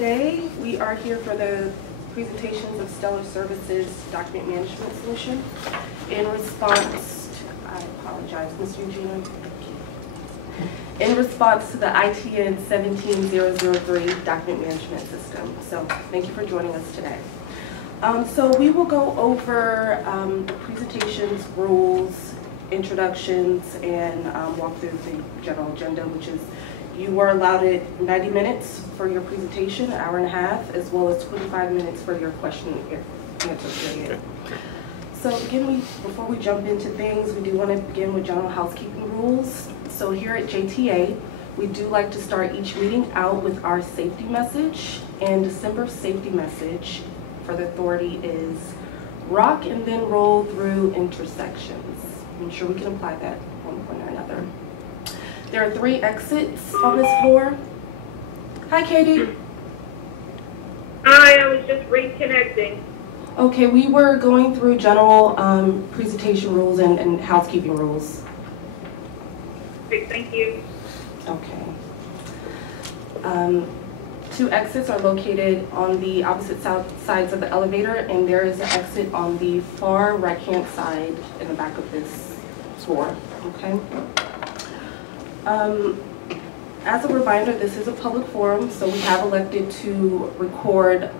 today we are here for the presentations of Stellar Services Document Management Solution. In response, I apologize, Ms. Eugenia. In response to the ITN 17003 document management system. So thank you for joining us today. So we will go over the presentations, rules, introductions, and walk through the general agenda, which is you were allotted 90 minutes for your presentation, an hour and a half, as well as 25 minutes for your question and answer period. So again, before we jump into things, we do want to begin with general housekeeping rules. So here at JTA, we do like to start each meeting out with our safety message. And December's safety message for the authority is rock and then roll through intersections. I'm sure we can apply that at one point or another. There are 3 exits on this floor. Hi, Katie. Hi, I was just reconnecting. Okay, we were going through general presentation rules and housekeeping rules. Great, thank you. Okay. 2 exits are located on the opposite sides of the elevator, and there is an exit on the far right-hand side in the back of this floor. Okay. As a reminder, this is a public forum, so we have elected to record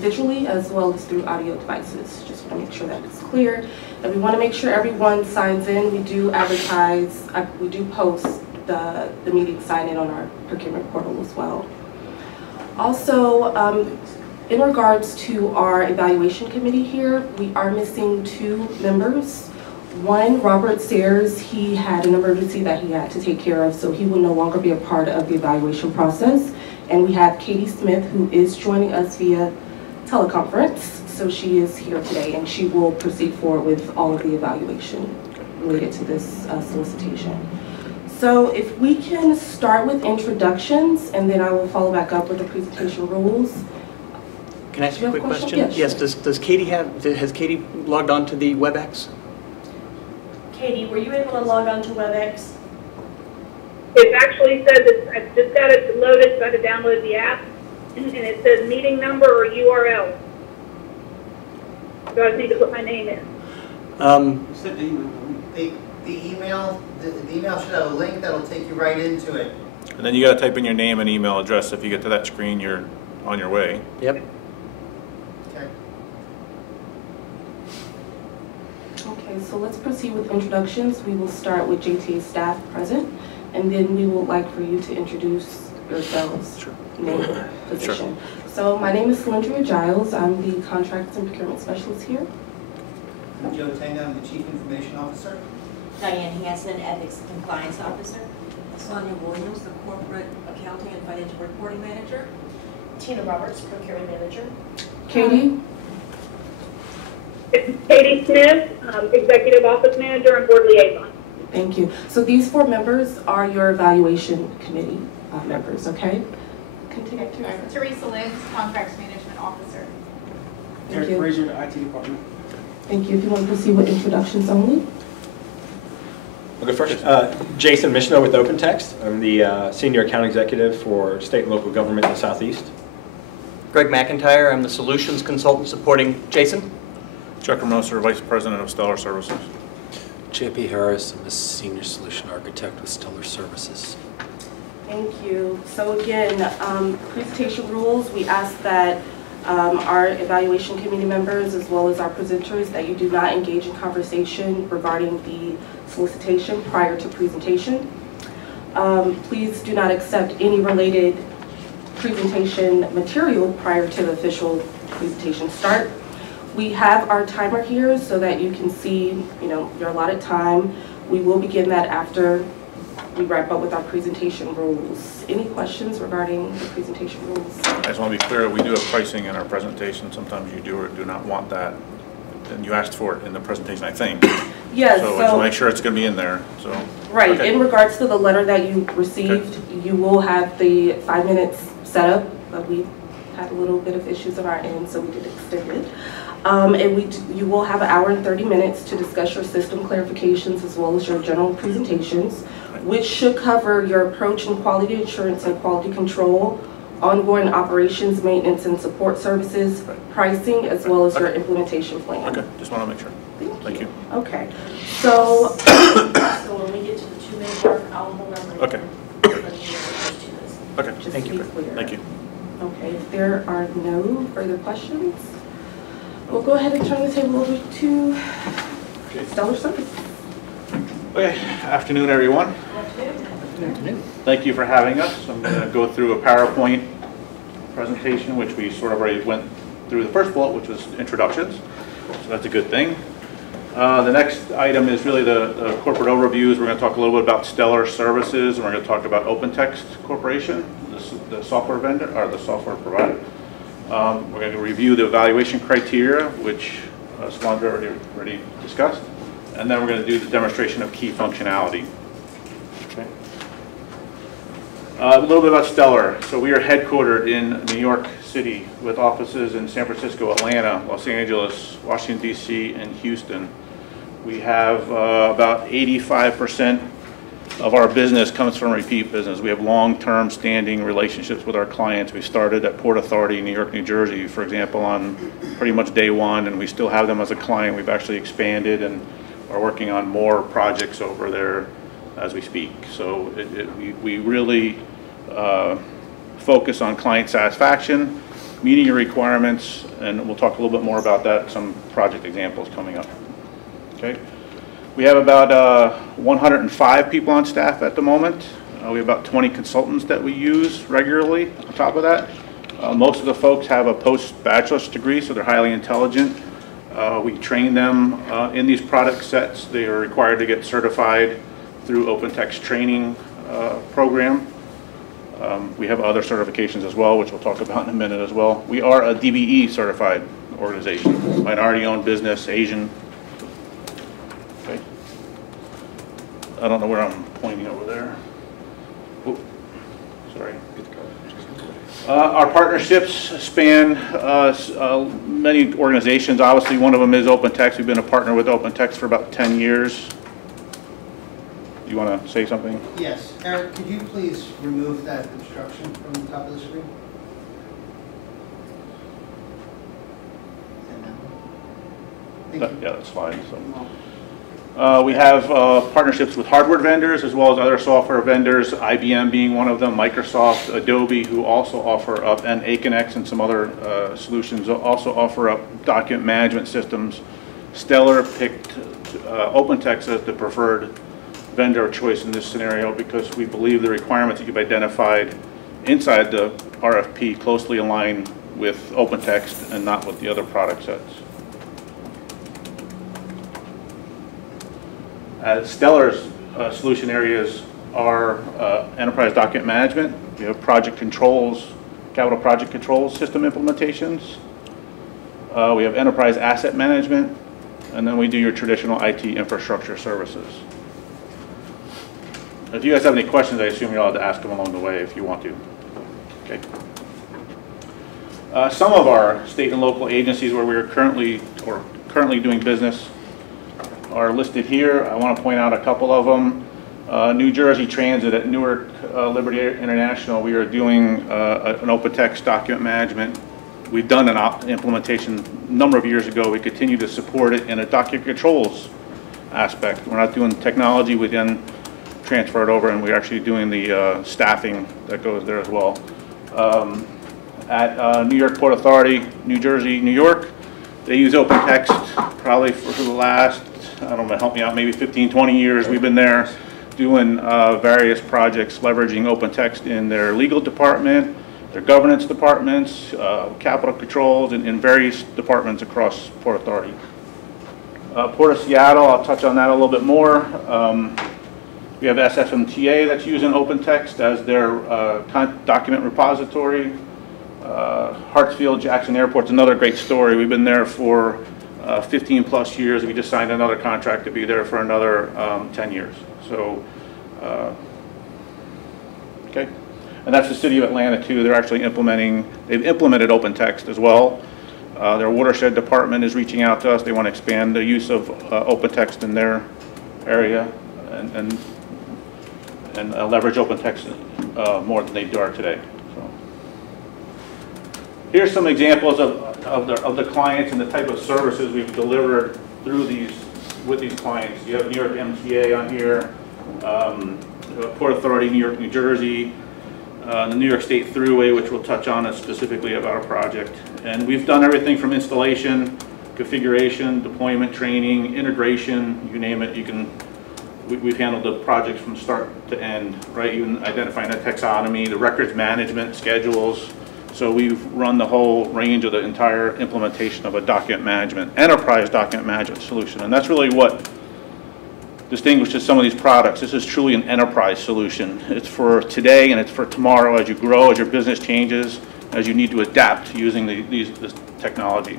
visually as well as through audio devices. Just want to make sure that it's clear. And we want to make sure everyone signs in. We do advertise, we do post the meeting sign-in on our procurement portal as well. Also, in regards to our evaluation committee here, we are missing 2 members. One, Robert Sayers, he had an emergency that he had to take care of, so he will no longer be a part of the evaluation process. And we have Katie Smith, who is joining us via teleconference, so she is here today, and she will proceed forward with all of the evaluation related to this solicitation. So if we can start with introductions, and then I will follow back up with the presentation rules. Can I ask you a quick question? Yes, yes. Does Katie has Katie logged on to the WebEx? Katie, were you able to log on to WebEx? It actually says, I just got it loaded, so I had to download the app, and it says meeting number or URL. So I just need to put my name in. The email should have a link that'll take you right into it. And then you got to type in your name and email address. If you get to that screen, you're on your way. Yep. Okay. Okay, so let's proceed with introductions. We will start with JTA staff present, and then we would like for you to introduce yourselves, Sure. name, position. Sure. So my name is Cylindria Giles. I'm the Contracts and Procurement Specialist here. I'm Joe Tenga, I'm the Chief Information Officer. Diane Hansen, Ethics and Compliance Officer. Sonia Williams, the Corporate Accounting and Financial Reporting Manager. Tina Roberts, Procurement Manager. Katie? Katie Smith, Executive Office Manager and Board Liaison. Thank you. So these 4 members are your evaluation committee members, okay? Continue to. Teresa Lins, Contracts Management Officer. Thank you. Frazier, the IT department. Thank you. If you want to proceed with introductions only. I'll go first. Jason Michno with OpenText. I'm the Senior Account Executive for State and Local Government in the Southeast. Greg McIntyre, I'm the Solutions Consultant supporting Jason. Chuck Ramoser, Vice President of Stellar Services. JP Harris, I'm a Senior Solution Architect with Stellar Services. Thank you. So again, presentation rules, we ask that our evaluation committee members as well as our presenters that you do not engage in conversation regarding the solicitation prior to presentation. Please do not accept any related presentation material prior to the official presentation start. We have our timer here so that you can see, your allotted time. We will begin that after we wrap up with our presentation rules. Any questions regarding the presentation rules? I just want to be clear, we do have pricing in our presentation. Sometimes you do or do not want that. And you asked for it in the presentation, I think. Yes. So I just want to make sure it's going to be in there. So. Right. Okay. In regards to the letter that you received, you will have the 5 minutes set up. We had a little bit of issues on our end, so we did extend it. And you will have 1 hour and 30 minutes to discuss your system clarifications as well as your general presentations, which should cover your approach in quality assurance and quality control, ongoing operations, maintenance, and support services, pricing, as well as your implementation plan. Okay, just want to make sure. Thank you. Okay, so, So when we get to the 2-minute mark, I'll hold our break. Okay. Okay, just thank to be you. clear. Thank you. Okay, if there are no further questions, we'll go ahead and turn the table over to Stellar Service. Okay, afternoon, everyone. Thank you for having us. I'm going to go through a PowerPoint presentation, which we sort of already went through the first bullet, which was introductions. So that's a good thing. The next item is really the corporate overviews. We're going to talk a little bit about Stellar Services, and we're going to talk about OpenText Corporation, the software vendor, or the software provider. We're going to review the evaluation criteria, which Sandra already discussed. And then we're going to do the demonstration of key functionality. Okay. A little bit about Stellar. So we are headquartered in New York City with offices in San Francisco, Atlanta, Los Angeles, Washington, D.C., and Houston. We have about 85% of our business comes from repeat business. We have long-term standing relationships with our clients. We started at Port Authority in New York, New Jersey, for example, on pretty much day one, and we still have them as a client. We've actually expanded and are working on more projects over there as we speak. So we really focus on client satisfaction, meeting your requirements, and we'll talk a little bit more about that, some project examples coming up. Okay. We have about 105 people on staff at the moment. We have about 20 consultants that we use regularly on top of that. Most of the folks have a post-bachelor's degree, so they're highly intelligent. We train them in these product sets. They are required to get certified through OpenText training program. We have other certifications as well, which we'll talk about in a minute as well. We are a DBE certified organization, minority-owned business, Asian. Okay. I don't know where I'm pointing over there. Oh, sorry. Our partnerships span many organizations. Obviously, one of them is OpenText. We've been a partner with OpenText for about 10 years. You want to say something? Yes. Eric, could you please remove that obstruction from the top of the screen? Yeah, that's fine. So, we have partnerships with hardware vendors as well as other software vendors, IBM being one of them, Microsoft, Adobe, who also offer up, and Aconex and some other solutions also offer up document management systems. Stellar picked OpenText as the preferred vendor of choice in this scenario because we believe the requirements that you've identified inside the RFP closely align with OpenText and not with the other product sets. Stellar's solution areas are enterprise document management. We have project controls, capital project controls system implementations. We have enterprise asset management, and then we do your traditional IT infrastructure services. If you guys have any questions, I assume you're allowed to ask them along the way if you want to. Okay. Some of our state and local agencies where we are currently doing business are listed here. I want to point out a couple of them. New Jersey Transit at Newark Liberty International, we are doing an OpenText document management. We've done an implementation a number of years ago. We continue to support it in a document controls aspect. We're not doing technology, we then transfer it over, and we're actually doing the staffing that goes there as well. At New York Port Authority, New Jersey, New York, they use OpenText probably for the last, I don't know, help me out, maybe 15, 20 years. We've been there doing various projects leveraging OpenText in their legal department, their governance departments, capital controls, and in various departments across Port Authority. Port of Seattle, I'll touch on that a little bit more. We have SFMTA that's using OpenText as their document repository. Hartsfield Jackson Airport's another great story. We've been there for 15 plus years. We just signed another contract to be there for another 10 years. So, okay. And that's the city of Atlanta too. They're actually they've implemented OpenText as well. Their watershed department is reaching out to us. They want to expand the use of OpenText in their area and leverage OpenText more than they are today. So. here's some examples of the clients and the type of services we've delivered through with these clients. You have New York MTA on here, Port Authority, New York, New Jersey, the New York State Thruway, which we'll touch on specifically about our project. And we've done everything from installation, configuration, deployment, training, integration, you name it. We've handled the project from start to end, right? Even identifying the taxonomy, the records management, schedules. So we've run the whole range of the entire implementation of a document management, enterprise document management solution. And that's really what distinguishes some of these products. This is truly an enterprise solution. It's for today and it's for tomorrow as you grow, as your business changes, as you need to adapt using this technology.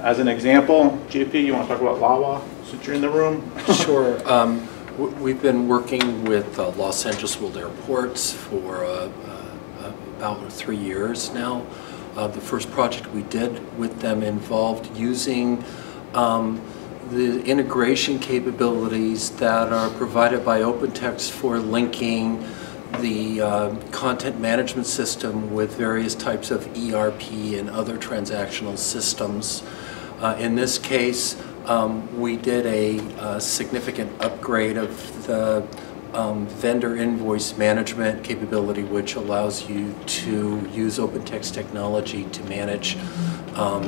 As an example, JP, you want to talk about LAWA since you're in the room? Sure. We've been working with Los Angeles World Airports for about 3 years now. The first project we did with them involved using the integration capabilities that are provided by OpenText for linking the content management system with various types of ERP and other transactional systems. In this case, we did a significant upgrade of the vendor invoice management capability, which allows you to use OpenText technology to manage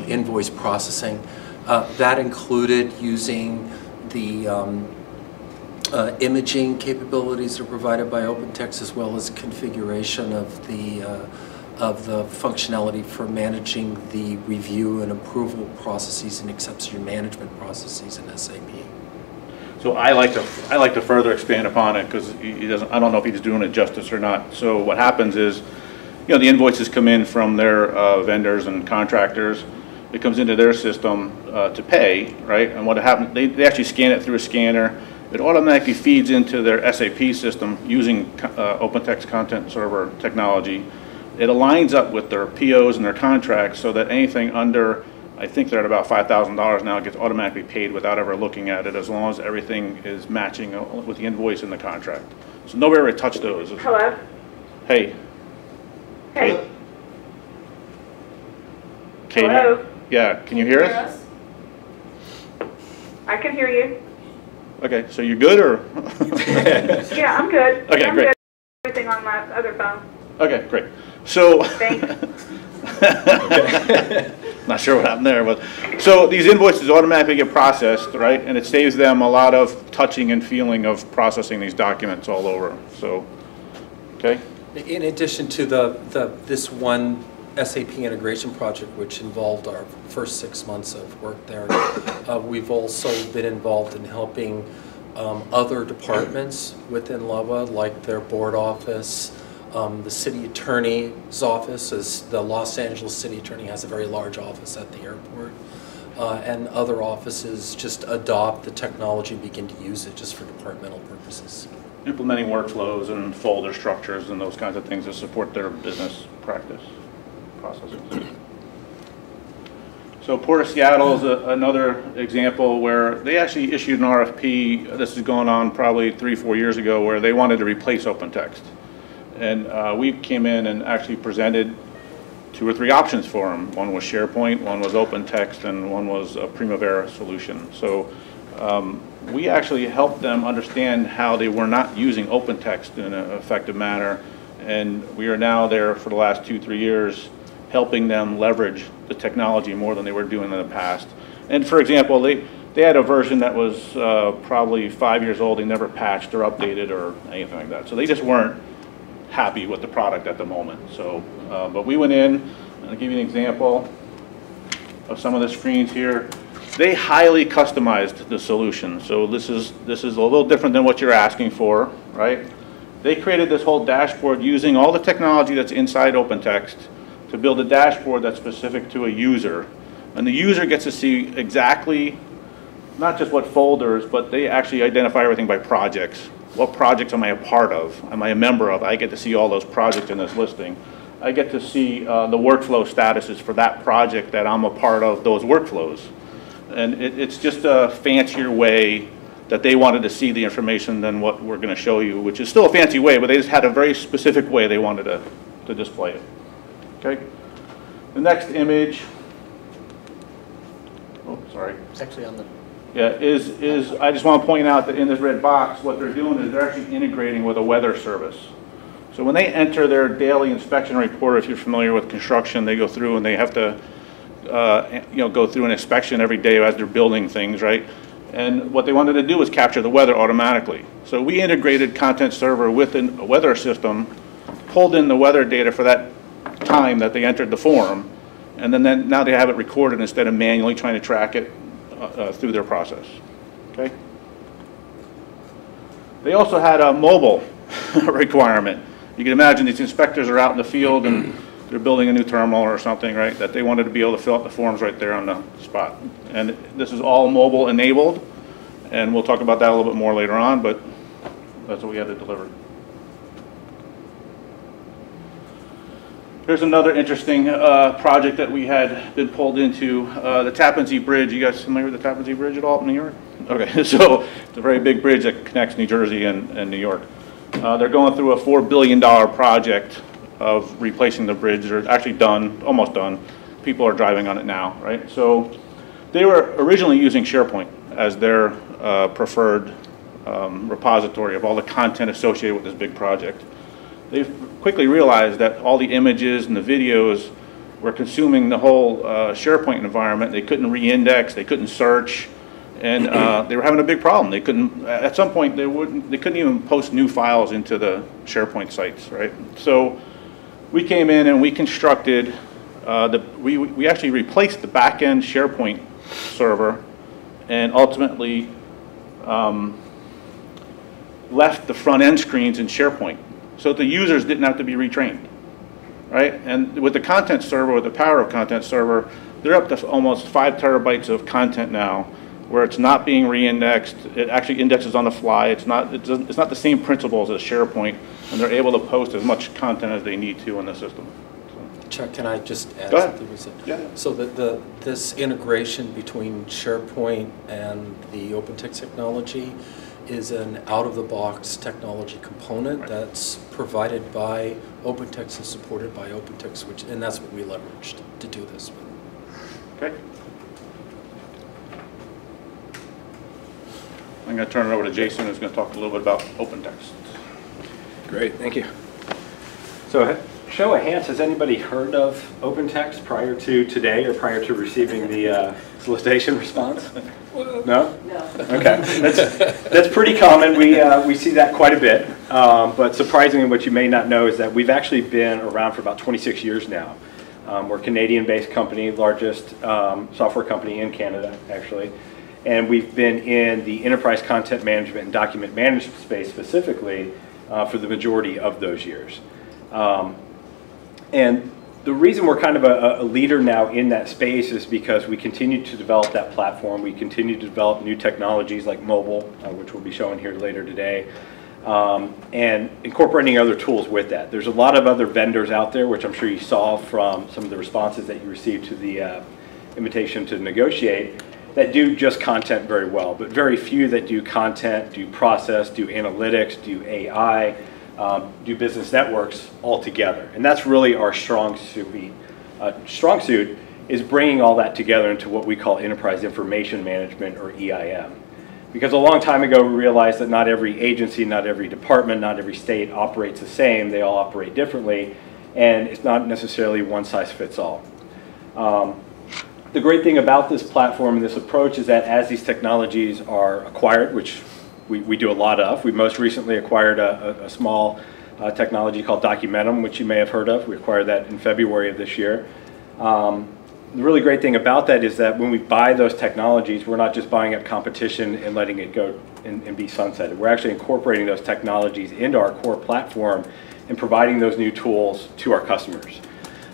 invoice processing. That included using the imaging capabilities that are provided by OpenText, as well as configuration of the functionality for managing the review and approval processes and exception management processes in SAP. So I like to further expand upon it because I don't know if he's doing it justice or not. So what happens is, the invoices come in from their vendors and contractors. It comes into their system to pay, right? And what happens, they actually scan it through a scanner. It automatically feeds into their SAP system using OpenText Content Server technology. It aligns up with their POs and their contracts so that anything under, I think they're at about $5,000 now, gets automatically paid without ever looking at it, as long as everything is matching with the invoice and the contract. So nobody ever touched those. Hello? Hey. Hey. Katie? Hello? Yeah, can you hear us? I can hear you. Okay, so you're good or? Yeah, I'm good. Okay, I'm great. good. Everything on my other phone. Okay, great. So, Thanks. not sure what happened there, but so these invoices automatically get processed, right? And it saves them a lot of touching and feeling of processing these documents all over. So, okay. In addition to this one SAP integration project, which involved our first 6 months of work there, we've also been involved in helping other departments within LAWA, like their board office, the city attorney's office, as the Los Angeles city attorney has a very large office at the airport, and other offices just adopt the technology and begin to use it just for departmental purposes. Implementing workflows and folder structures and those kinds of things to support their business practice processes. So Port of Seattle is another example where they actually issued an RFP, this is going on probably 3-4 years ago, where they wanted to replace OpenText. And we came in and actually presented 2 or 3 options for them. One was SharePoint, one was OpenText, and one was a Primavera solution. So we actually helped them understand how they were not using OpenText in an effective manner. And we are now there for the last 2-3 years helping them leverage the technology more than they were doing in the past. And for example, they had a version that was probably 5 years old. They never patched or updated or anything like that. So they just weren't happy with the product at the moment. So, but we went in, and I'll give you an example of some of the screens here. They highly customized the solution. So this is a little different than what you're asking for, right? They created this whole dashboard using all the technology that's inside OpenText to build a dashboard that's specific to a user. And the user gets to see exactly, not just what folders, but they actually identify everything by projects. What projects am I a part of? Am I a member of? I get to see all those projects in this listing. I get to see the workflow statuses for that project that I'm a part of those workflows. And it's just a fancier way that they wanted to see the information than what we're going to show you, which is still a fancy way, but they just had a very specific way they wanted to display it. Okay? The next image, oh, sorry. It's actually on the... Yeah, is I just want to point out that in this red box, what they're doing is they're actually integrating with a weather service. So when they enter their daily inspection report, if you're familiar with construction, they go through and they have to go through an inspection every day as they're building things, right? And what they wanted to do was capture the weather automatically. So we integrated content server with a weather system, pulled in the weather data for that time that they entered the form, and then now they have it recorded instead of manually trying to track it through their process. Okay. They also had a mobile requirement. You can imagine these inspectors are out in the field and they're building a new terminal or something, right? That they wanted to be able to fill out the forms right there on the spot. And this is all mobile enabled, and we'll talk about that a little bit more later on, but that's what we had to deliver. Here's another interesting project that we had been pulled into, the Tappan Zee Bridge. You guys familiar with the Tappan Zee Bridge at all up in New York? Okay, so it's a very big bridge that connects New Jersey and New York. They're going through a $4 billion project of replacing the bridge. They're actually done, almost done. People are driving on it now, right? So they were originally using SharePoint as their preferred repository of all the content associated with this big project. They quickly realized that all the images and the videos were consuming the whole SharePoint environment. They couldn't re-index, they couldn't search, and they were having a big problem. They couldn't, at some point, they couldn't even post new files into the SharePoint sites, right? So we came in and we constructed, we actually replaced the back-end SharePoint server and ultimately left the front-end screens in SharePoint, so that the users didn't have to be retrained, right? And with the content server, with the power of content server, they're up to almost 5 terabytes of content now, where it's not being re-indexed. It actually indexes on the fly. It's not the same principles as SharePoint, and they're able to post as much content as they need to in the system. Chuck, can I just add Go ahead. something? Yeah. So this integration between SharePoint and the OpenText technology is an out-of-the-box technology component that's provided by OpenText and supported by OpenText, and that's what we leveraged to do this. Okay. I'm going to turn it over to Jason, who's going to talk a little bit about OpenText. Great, thank you. So, show of hands, has anybody heard of OpenText prior to today or prior to receiving the solicitation response? No? No. Okay, that's pretty common. We see that quite a bit. But surprisingly, what you may not know is that we've actually been around for about 26 years now. We're a Canadian-based company, largest software company in Canada, actually. And we've been in the enterprise content management and document management space specifically for the majority of those years. And the reason we're kind of a leader now in that space is because we continue to develop that platform. We continue to develop new technologies like mobile, which we'll be showing here later today, and incorporating other tools with that. There's a lot of other vendors out there, which I'm sure you saw from some of the responses that you received to the invitation to negotiate, that do just content very well, but very few that do content, do process, do analytics, do AI, do business networks all together. And that's really our strong suit. Strong suit is bringing all that together into what we call enterprise information management, or EIM. Because a long time ago we realized that not every agency, not every department, not every state operates the same. They all operate differently, and it's not necessarily one size fits all. The great thing about this platform and this approach is that as these technologies are acquired, which we do a lot of. We most recently acquired a small technology called Documentum, which you may have heard of. We acquired that in February of this year. The really great thing about that is that when we buy those technologies, we're not just buying up competition and letting it go and be sunsetted. We're actually incorporating those technologies into our core platform and providing those new tools to our customers.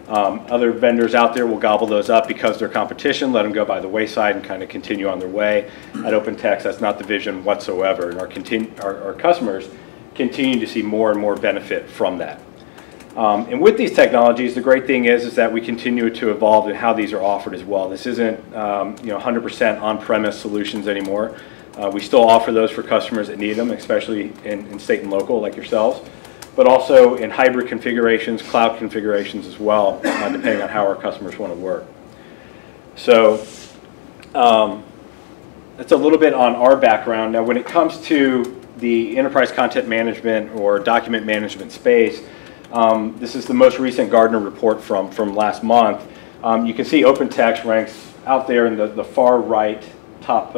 Other vendors out there will gobble those up because they're competition, let them go by the wayside and kind of continue on their way. At OpenText, that's not the vision whatsoever, and our customers continue to see more and more benefit from that. And with these technologies, the great thing is that we continue to evolve in how these are offered as well. This isn't 100% on-premise solutions anymore. We still offer those for customers that need them, especially in state and local like yourselves, but also in hybrid configurations, cloud configurations as well, depending on how our customers want to work. So that's a little bit on our background. Now, when it comes to the enterprise content management or document management space, this is the most recent Gartner report from last month. You can see OpenText ranks out there in the far right, top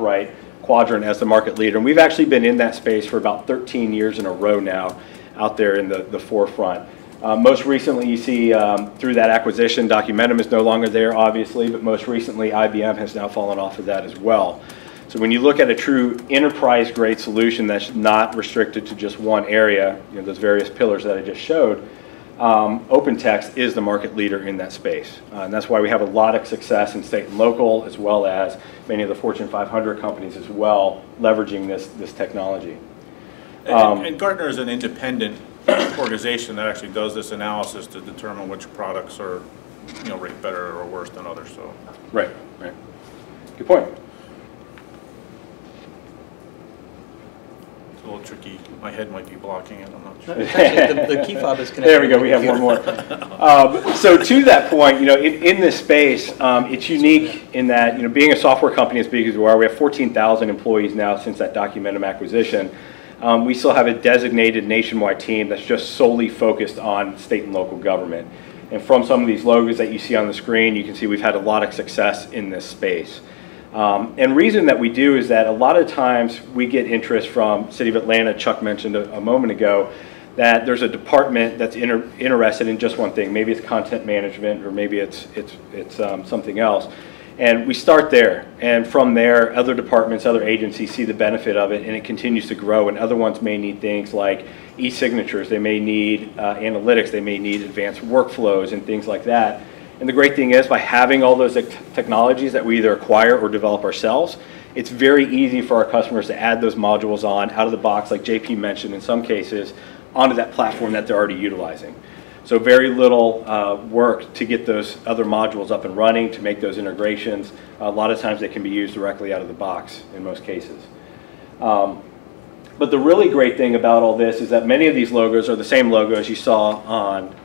right quadrant as the market leader. And we've actually been in that space for about 13 years in a row now, out there in the forefront. Most recently, you see through that acquisition, Documentum is no longer there, obviously, but most recently, IBM has now fallen off of that as well. So when you look at a true enterprise-grade solution that's not restricted to just one area, you know, those various pillars that I just showed, OpenText is the market leader in that space. And that's why we have a lot of success in state and local, as well as many of the Fortune 500 companies as well, leveraging this technology. And Gartner is an independent organization that actually does this analysis to determine which products are, you know, rated better or worse than others. So. Right. Good point. It's a little tricky. My head might be blocking it. I'm not sure. Actually, the key fob is connected. There we go. We have one more. So to that point, you know, in this space, it's unique in that, you know, being a software company as big as we are, we have 14,000 employees now since that Documentum acquisition. We still have a designated nationwide team that's just solely focused on state and local government. And from some of these logos that you see on the screen, you can see we've had a lot of success in this space. And reason that we do is that a lot of times we get interest from City of Atlanta. Chuck mentioned a moment ago that there's a department that's interested in just one thing. Maybe it's content management, or maybe it's something else. And we start there, and from there, other departments, other agencies see the benefit of it, and it continues to grow. And other ones may need things like e-signatures, they may need analytics, they may need advanced workflows and things like that. And the great thing is, by having all those technologies that we either acquire or develop ourselves, it's very easy for our customers to add those modules on out of the box, like JP mentioned in some cases, onto that platform that they're already utilizing. So very little work to get those other modules up and running, to make those integrations. A lot of times they can be used directly out of the box in most cases. But the really great thing about all this is that many of these logos are the same logos you saw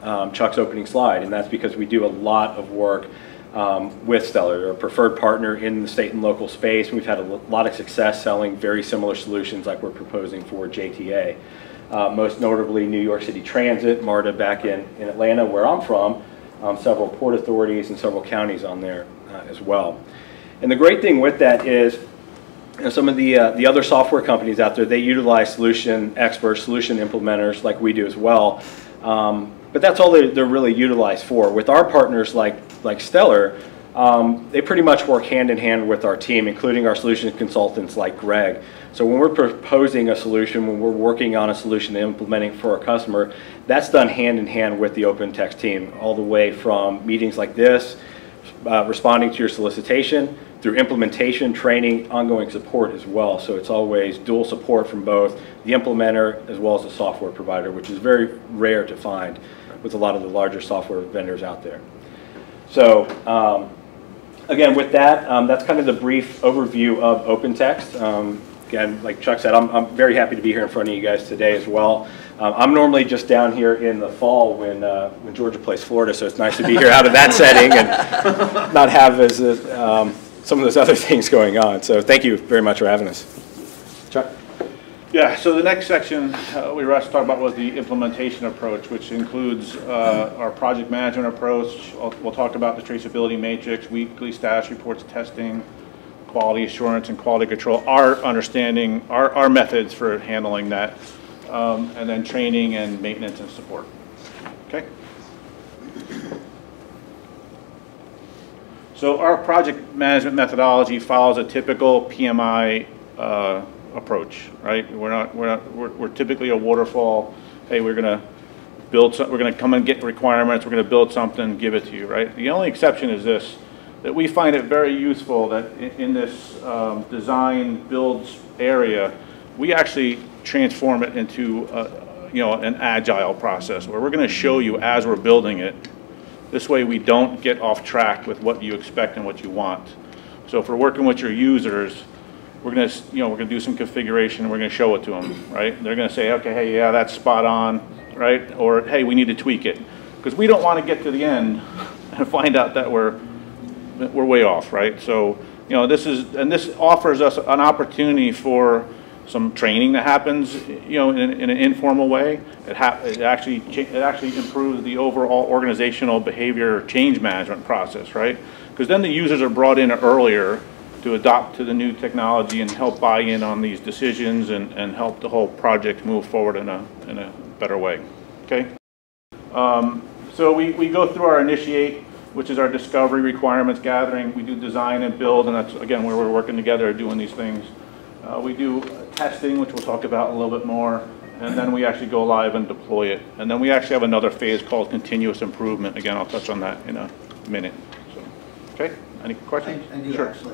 on Chuck's opening slide, and that's because we do a lot of work with Stellar. They're a preferred partner in the state and local space. We've had a lot of success selling very similar solutions like we're proposing for JTA. Most notably New York City Transit, MARTA back in Atlanta, where I'm from, several port authorities and several counties on there as well. And the great thing with that is, you know, some of the other software companies out there, they utilize solution experts, solution implementers like we do as well. But that's all they're really utilized for. With our partners like Stellar, they pretty much work hand in hand with our team, including our solution consultants like Greg. So when we're proposing a solution, when we're working on a solution and implementing for a customer, that's done hand in hand with the OpenText team, all the way from meetings like this, responding to your solicitation, through implementation, training, ongoing support as well. So it's always dual support from both the implementer as well as the software provider, which is very rare to find with a lot of the larger software vendors out there. So again, with that, that's kind of the brief overview of OpenText. Again, like Chuck said, I'm very happy to be here in front of you guys today as well. I'm normally just down here in the fall when Georgia plays Florida, so it's nice to be here out of that setting and not have some of those other things going on. So thank you very much for having us. Chuck? Yeah, so the next section we were asked to talk about was the implementation approach, which includes our project management approach. We'll talk about the traceability matrix, weekly status reports, testing, quality assurance, and quality control, our understanding, our methods for handling that, and then training and maintenance and support. Okay? So our project management methodology follows a typical PMI approach, right? We're typically a waterfall. Hey, we're going to build something. We're going to come and get requirements. We're going to build something, give it to you, right? The only exception is this, that we find it very useful that in this design builds area, we actually transform it into an agile process where we're going to show you as we're building it. This way we don't get off track with what you expect and what you want. So if we're working with your users, we're going to, we're going to do some configuration, and we're going to show it to them, right? They're going to say, okay, hey, yeah, that's spot on, right? Or, hey, we need to tweak it. Because we don't want to get to the end and find out that we're way off, right? So, this offers us an opportunity for some training that happens, in an informal way. It actually improves the overall organizational behavior change management process, right? Because then the users are brought in earlier to adopt to the new technology and help buy in on these decisions and help the whole project move forward in a better way. Okay. So we go through our initiate, which is our discovery requirements gathering. We do design and build, and that's again where we're working together doing these things. We do testing, which we'll talk about a little bit more, and then we actually go live and deploy it. And then we actually have another phase called continuous improvement. Again, I'll touch on that in a minute. So, okay. Any questions? I do, sure. Actually.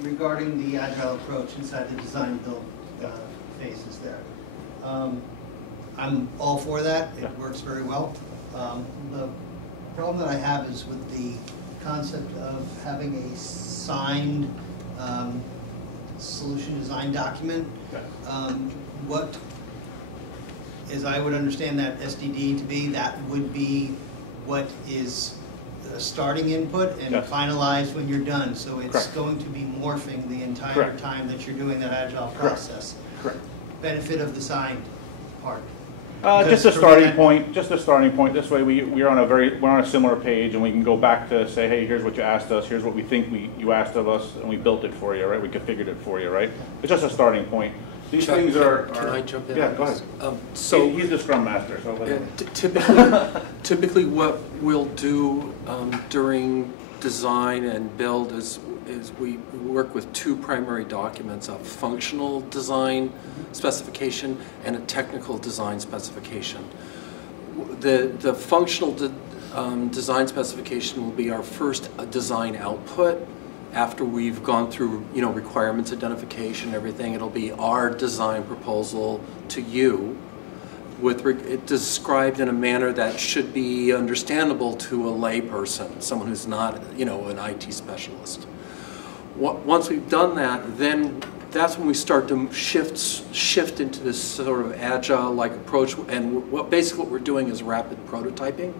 Regarding the agile approach inside the design build phases there, I'm all for that. It works very well. The problem that I have is with the concept of having a signed solution design document. What, as I would understand that SDD to be, that would be what is starting input and finalized when you're done. So it's going to be morphing the entire time that you're doing that agile process. Correct. Benefit of the signed part. Just a starting point. Just a starting point. This way, we're on a similar page, and we can go back to say, hey, here's what you asked us. Here's what we think you asked of us, and we built it for you, right? We configured it for you, right? It's just a starting point. These Chuck, things are. Can I jump in? Yeah, go ahead. So he's the Scrum Master. So typically, what we'll do during design and build is we work with two primary documents: a functional design specification and a technical design specification. The functional design specification will be our first design output. After we've gone through, requirements identification, everything, it'll be our design proposal to you, with it described in a manner that should be understandable to a layperson, someone who's not, an IT specialist. Once we've done that, then that's when we start to shift into this sort of agile-like approach, and basically what we're doing is rapid prototyping.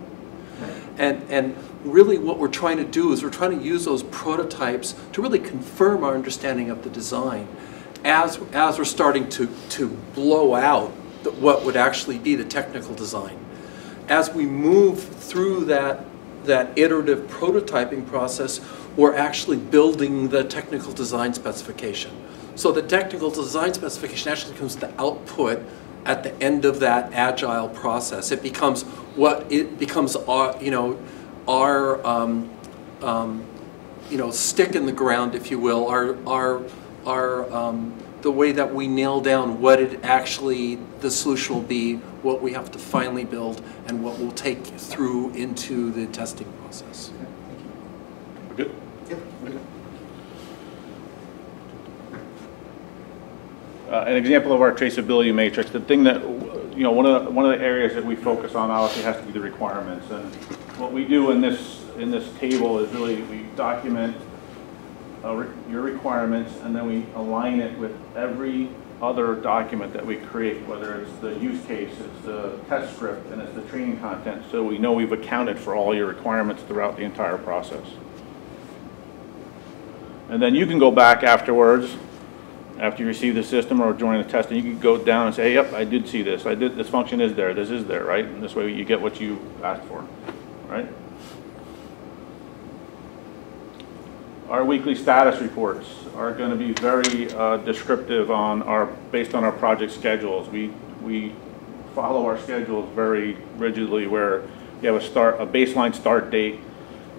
And really what we're trying to do is we're trying to use those prototypes to really confirm our understanding of the design as we're starting to blow out what would actually be the technical design. As we move through that iterative prototyping process, we're actually building the technical design specification. So the technical design specification actually becomes the output at the end of that agile process. It becomes our stick in the ground, if you will, the way that we nail down what the solution will be, what we have to finally build, and what we'll take through into the testing process. We're good? Yep. An example of our traceability matrix, the thing that, one of the areas that we focus on obviously has to be the requirements. And what we do in this table is really we document your requirements, and then we align it with every other document that we create, whether it's the use case, it's the test script, and it's the training content, so we know we've accounted for all your requirements throughout the entire process. And then you can go back afterwards, after you receive the system or during the testing, you can go down and say, hey, yep, I did see this. This function is there. This is there, right? And this way you get what you asked for, right? Our weekly status reports are going to be very descriptive based on our project schedules. We follow our schedules very rigidly, where you have a baseline start date,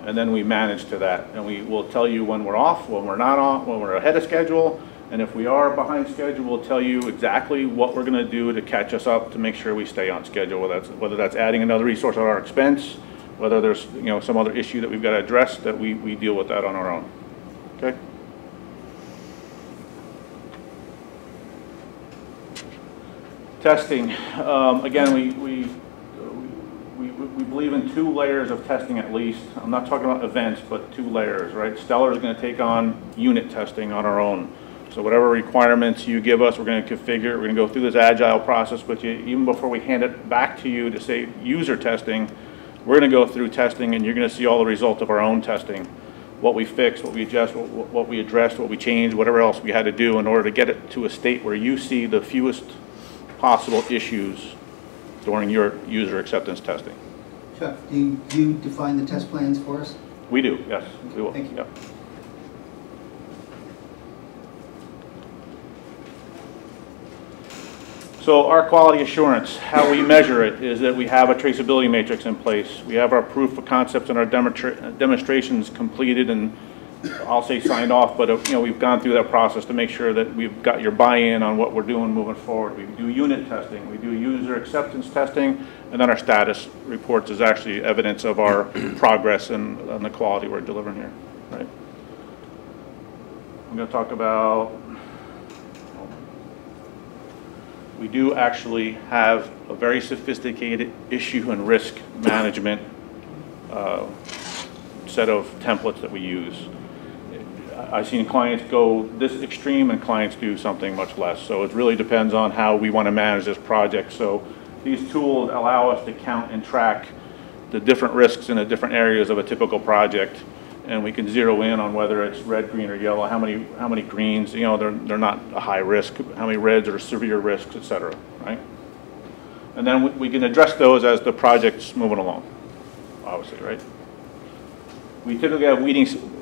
and then we manage to that. And we will tell you when we're off, when we're not off, when we're ahead of schedule. And if we are behind schedule, we'll tell you exactly what we're going to do to catch us up to make sure we stay on schedule. Whether that's adding another resource at our expense, whether there's some other issue that we've got to address, that we deal with that on our own. Okay. Testing. Again, we believe in 2 layers of testing at least. I'm not talking about events, but 2 layers, right? Stellar is going to take on unit testing on our own. So whatever requirements you give us, we're going to configure. We're going to go through this agile process with you. Even before we hand it back to you to say user testing, we're going to go through testing, and you're going to see all the results of our own testing. What we fixed, what we adjust, what we addressed, what we changed, whatever else we had to do in order to get it to a state where you see the fewest possible issues during your user acceptance testing. Chuck, do you define the test plans for us? We do, yes, we will. Thank you. Yep. So our quality assurance, how we measure it is that we have a traceability matrix in place. We have our proof of concepts and our demonstrations completed and I'll say signed off, but you know, we've gone through that process to make sure that we've got your buy-in on what we're doing moving forward. We do unit testing, we do user acceptance testing, and then our status reports is actually evidence of our progress and the quality we're delivering here, right? I'm going to talk about, we do actually have a very sophisticated issue and risk management set of templates that we use. I've seen clients go this extreme and clients do something much less. So it really depends on how we want to manage this project. So these tools allow us to count and track the different risks in the different areas of a typical project. And we can zero in on whether it's red, green, or yellow, how many greens, you know, they're not a high risk, how many reds are severe risks, et cetera, right? And then we can address those as the project's moving along, obviously, right? We typically have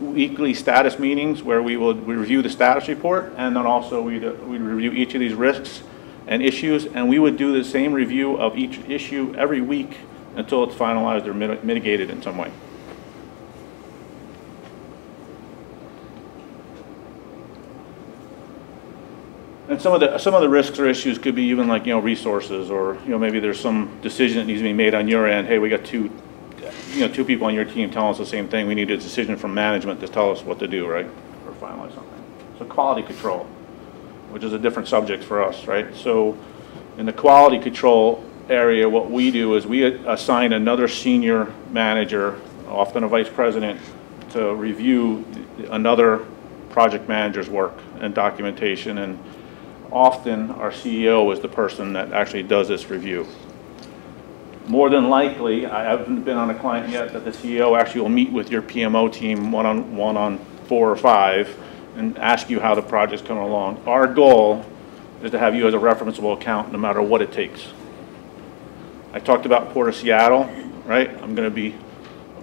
weekly status meetings where we review the status report, and then also we review each of these risks and issues, and we would do the same review of each issue every week until it's finalized or mitigated in some way. And some of the risks or issues could be even like, you know, resources, or, you know, maybe there's some decision that needs to be made on your end. Hey, we got two people on your team telling us the same thing. We need a decision from management to tell us what to do, right? Or finalize something. So quality control, which is a different subject for us, right? So in the quality control area, what we do is we assign another senior manager, often a vice president, to review another project manager's work and documentation, and often our CEO is the person that actually does this review. More than likely, I haven't been on a client yet that the CEO actually will meet with your PMO team one-on-one on 4 or 5 and ask you how the project's coming along. Our goal is to have you as a referenceable account no matter what it takes. I talked about Port of Seattle, right? I'm going to be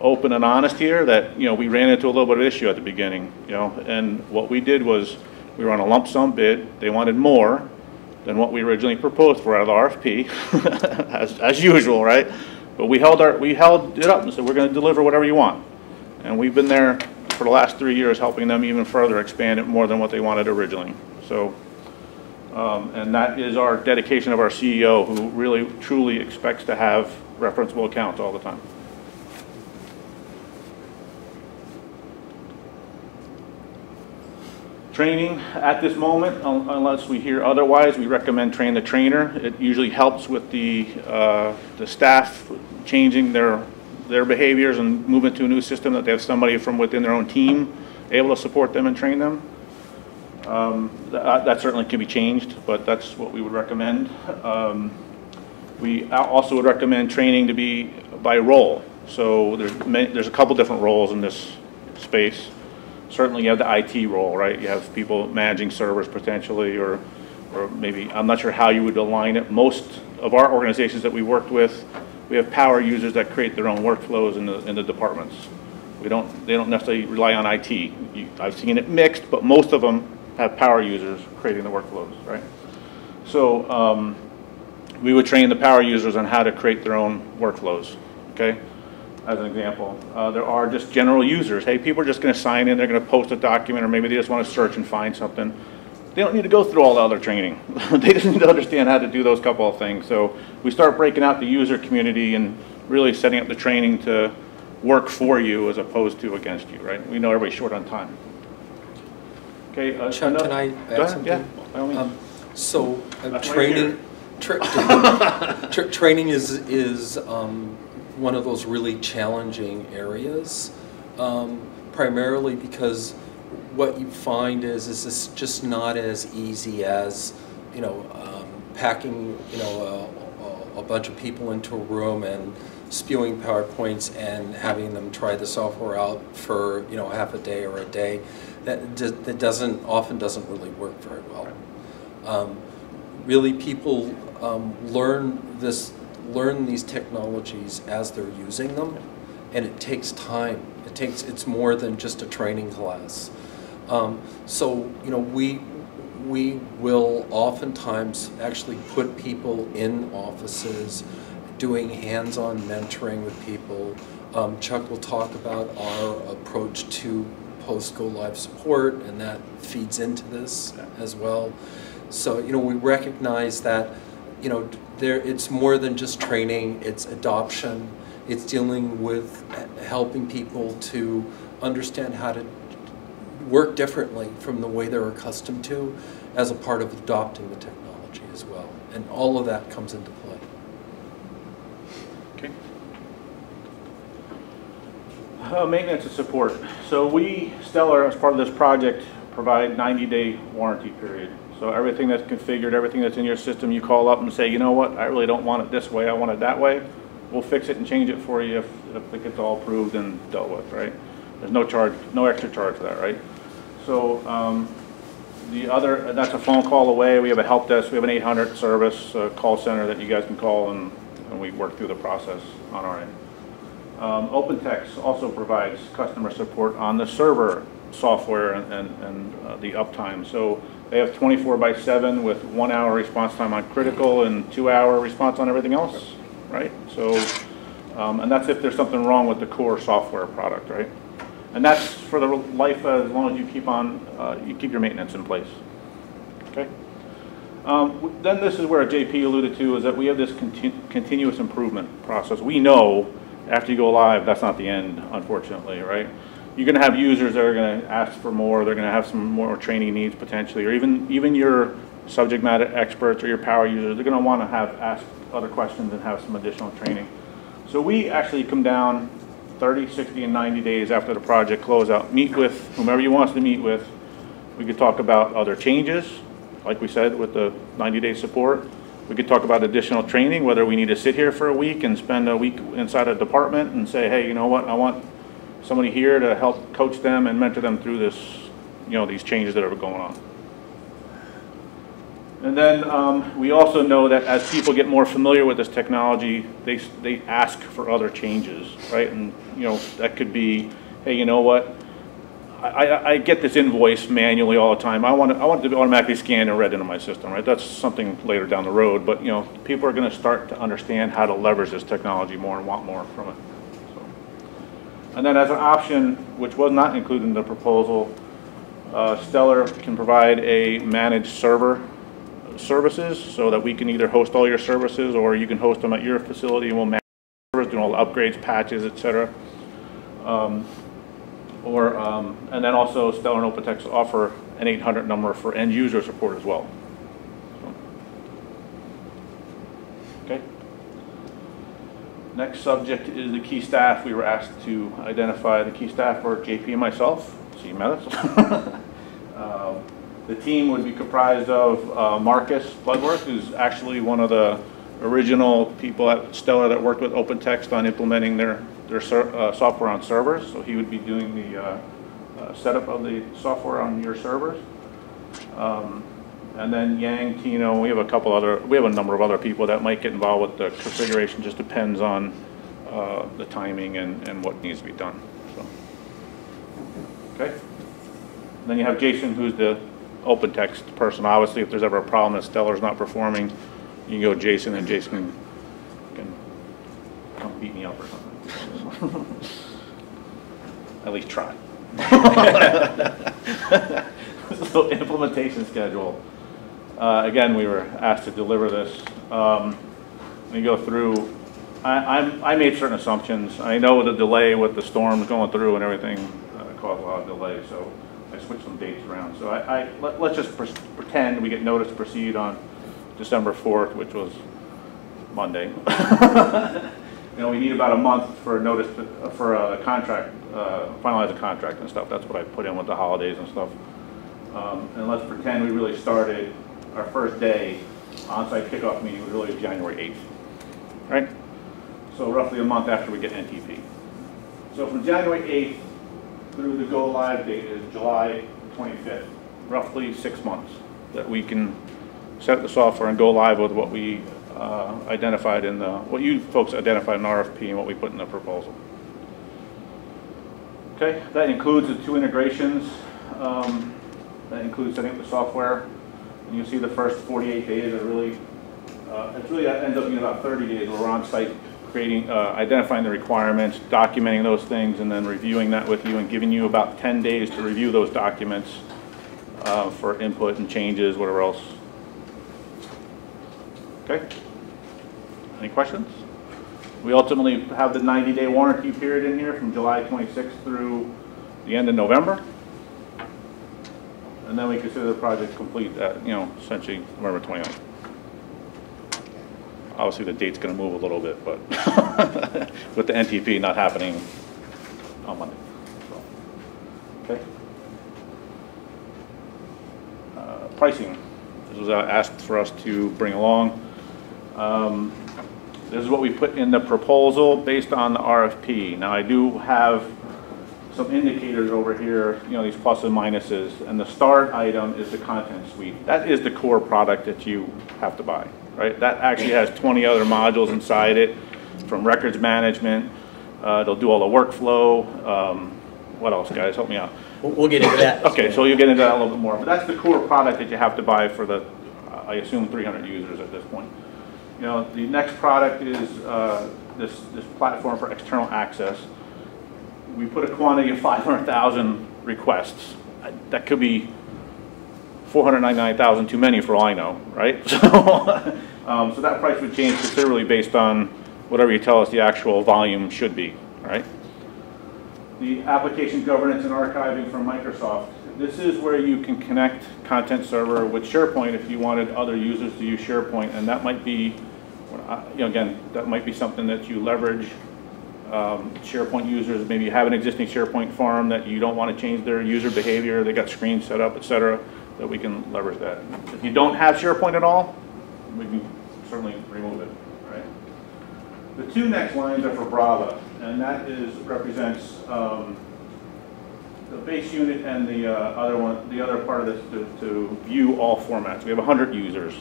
open and honest here that, you know, we ran into a little bit of issue at the beginning, you know, and what we did was we were on a lump sum bid. They wanted more than what we originally proposed for out of the RFP, as usual, right? But we held it up and said, we're going to deliver whatever you want. And we've been there for the last 3 years helping them even further expand it more than what they wanted originally. So, and that is our dedication of our CEO, who really, truly expects to have referenceable accounts all the time. Training at this moment, unless we hear otherwise, we recommend train the trainer. It usually helps with the staff changing their behaviors and moving to a new system, that they have somebody from within their own team able to support them and train them. That certainly can be changed, but that's what we would recommend. We also would recommend training to be by role. So there's a couple different roles in this space. Certainly you have the IT role, right? You have people managing servers potentially, or maybe, I'm not sure how you would align it. Most of our organizations that we worked with, we have power users that create their own workflows in the departments. They don't necessarily rely on IT. I've seen it mixed, but most of them have power users creating the workflows, right? So we would train the power users on how to create their own workflows, okay? As an example, there are just general users. Hey, people are just going to sign in, they're going to post a document, or maybe they just want to search and find something. They don't need to go through all the other training. They just need to understand how to do those couple of things. So we start breaking out the user community and really setting up the training to work for you as opposed to against you, right? We know everybody's short on time. Okay. Chuck, can I add something? Yeah, by all means. So training is one of those really challenging areas, primarily because what you find is it's just not as easy as, packing, a bunch of people into a room and spewing PowerPoints and having them try the software out for, half a day or a day. That often doesn't really work very well. Really, people learn these technologies as they're using them, and it takes time. It's more than just a training class. So we will oftentimes actually put people in offices doing hands-on mentoring with people. Chuck will talk about our approach to post-go-live support, and that feeds into this as well. So, we recognize that, it's more than just training, it's adoption, it's dealing with helping people to understand how to work differently from the way they're accustomed to as a part of adopting the technology as well. And all of that comes into play. Okay. Maintenance and support. So we, Stellar, as part of this project, provide 90-day warranty period. So everything that's configured, everything that's in your system, you call up and say, you know what, I really don't want it this way, I want it that way. We'll fix it and change it for you if it gets all approved and dealt with, right? There's no charge, no extra charge for that, right? So that's a phone call away. We have a help desk. We have an 800 service call center that you guys can call, and we work through the process on our end. OpenText also provides customer support on the server software and the uptime. So they have 24/7 with 1 hour response time on critical and 2 hour response on everything else, right? So, and that's if there's something wrong with the core software product, right? And that's for the life as long as you keep your maintenance in place. Okay. Then this is where JP alluded to, is that we have this continuous improvement process. We know after you go live, that's not the end, unfortunately, right? You're going to have users that are going to ask for more. They're going to have some more training needs potentially, or even your subject matter experts or your power users. They're going to want to ask other questions and have some additional training. So we actually come down 30, 60, and 90 days after the project closeout, meet with whomever you want us to meet with. We could talk about other changes, like we said, with the 90-day support. We could talk about additional training, whether we need to sit here for a week and spend a week inside a department and say, hey, you know what, I want somebody here to help coach them and mentor them through this, these changes that are going on. And then we also know that as people get more familiar with this technology, they ask for other changes, right? And that could be, hey, you know what? I get this invoice manually all the time. I want it to be automatically scanned and read into my system, right? That's something later down the road. But people are going to start to understand how to leverage this technology more and want more from it. So. And then as an option, which was not included in the proposal, Stellar can provide a managed server services so that we can either host all your services or you can host them at your facility and we'll manage servers, doing all the upgrades, patches, etc. And then also Stellar and OpenText offer an 800 number for end user support as well. So. Okay. Next subject is the key staff. We were asked to identify the key staff for JP and myself. So you met us. The team would be comprised of Marcus Bloodworth, who's actually one of the original people at Stellar that worked with OpenText on implementing their software on servers. So he would be doing the setup of the software on your servers. And then Yang, Tino, we have a number of other people that might get involved with the configuration. Just depends on the timing and what needs to be done. So. Okay. And then you have Jason, who's the OpenText person. Obviously, if there's ever a problem that Stellar's not performing, you can go to Jason, and Jason can come beat me up or something. At least try. So implementation schedule. Again, we were asked to deliver this. We go through. I made certain assumptions. I know the delay with the storms going through and everything caused a lot of delay. So I switched some dates around. So let's just pretend we get notice to proceed on December 4th, which was Monday. we need about a month for a notice, for a contract, finalize a contract and stuff. That's what I put in with the holidays and stuff. And let's pretend we really started our first day on-site kickoff meeting was really January 8th, right? So roughly a month after we get NTP. So from January 8th through the go live date is July 25th, roughly 6 months that we can set the software and go live with what we identified in the, what you folks identified in RFP and what we put in the proposal. Okay, that includes the 2 integrations. That includes setting up the software. And you see the first 48 days are really, that ends up being about 30 days where we're on site creating, identifying the requirements, documenting those things, and then reviewing that with you and giving you about 10 days to review those documents for input and changes, whatever else. Okay? Any questions? We ultimately have the 90-day warranty period in here from July 26th through the end of November. And then we consider the project complete at, essentially November 29th. Obviously, the date's going to move a little bit, but with the NTP not happening on Monday. So, okay. Pricing. This was asked for us to bring along. This is what we put in the proposal based on the RFP. Now, I do have some indicators over here, these pluses and minuses, and the start item is the content suite. That is the core product that you have to buy, right? That actually has 20 other modules inside it, from records management. They'll do all the workflow. What else, guys? Help me out. We'll get into that. Okay, so you'll get into that a little bit more. But that's the core product that you have to buy for the, I assume, 300 users at this point. The next product is this platform for external access. We put a quantity of 500,000 requests. That could be 499,000 too many for all I know, right? So, so that price would change considerably based on whatever you tell us the actual volume should be, right? The application governance and archiving from Microsoft. This is where you can connect content server with SharePoint if you wanted other users to use SharePoint, and that might be, again, that might be something that you leverage. SharePoint users, maybe you have an existing SharePoint farm that you don't want to change their user behavior, they got screens set up, etc., that we can leverage that. If you don't have SharePoint at all, we can certainly remove it, right? The 2 next lines are for Brava, and that represents the base unit and the other part of this to view all formats. We have 100 users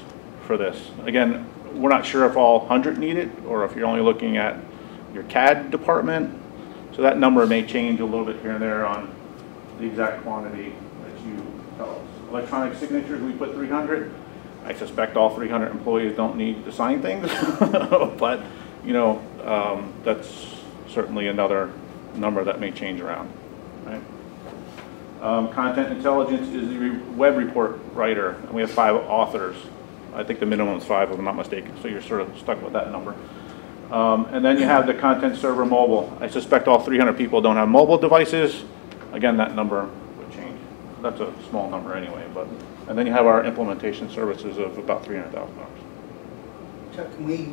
for this. Again, we're not sure if all 100 need it, or if you're only looking at your CAD department. So that number may change a little bit here and there on the exact quantity that you tell us. Electronic signatures, we put 300. I suspect all 300 employees don't need to sign things, but that's certainly another number that may change around. Right? Content intelligence is the web report writer, and we have 5 authors. I think the minimum is 5, if I'm not mistaken, so you're sort of stuck with that number. And then you have the content server mobile. I suspect all 300 people don't have mobile devices. Again, that number would change. That's a small number anyway. And then you have our implementation services of about $300,000. Chuck, can we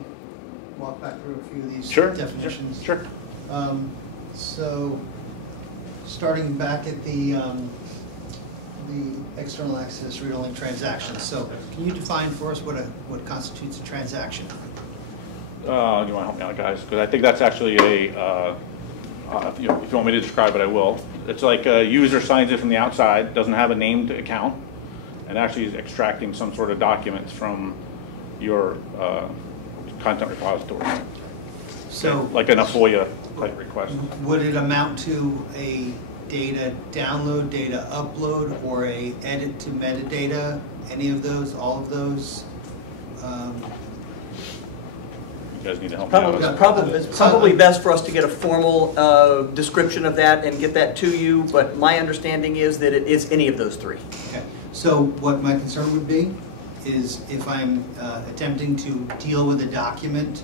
walk back through a few of these definitions? Sure. So, starting back at the external access read-only transactions. So, can you define for us what constitutes a transaction? You want to help me out, guys? Because I think that's actually if you want me to describe it, I will. It's like a user signs in from the outside, doesn't have a named account, and actually is extracting some sort of documents from your content repository. So, like in a FOIA type request. Would it amount to a data download, data upload, or a edit to metadata? Any of those? All of those? You guys need to help me out. It's probably best for us to get a formal description of that and get that to you, but my understanding is that it is any of those 3. Okay. So what my concern would be is if I'm attempting to deal with a document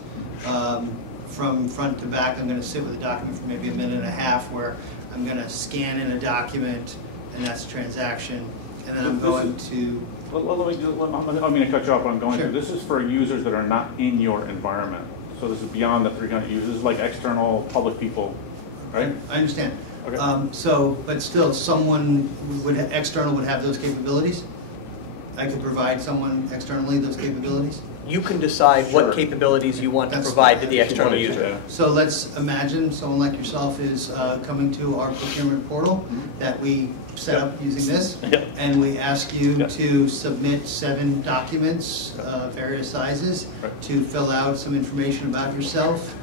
from front to back, I'm going to sit with a document for maybe a minute and a half where I'm going to scan in a document, and that's a transaction, and then I'm going to... I don't mean to cut you off, but I'm going to. This is for users that are not in your environment. So this is beyond the 300 users, this is like external public people, right? I understand. Okay. But still, someone external would have those capabilities? I could provide someone externally those capabilities? You can decide Sure. what capabilities you want to That's- provide to the external user. Yeah. So let's imagine someone like yourself is coming to our procurement portal that we set up using this, Yeah. and we ask you Yeah. to submit 7 documents, various sizes, Right. to fill out some information about yourself,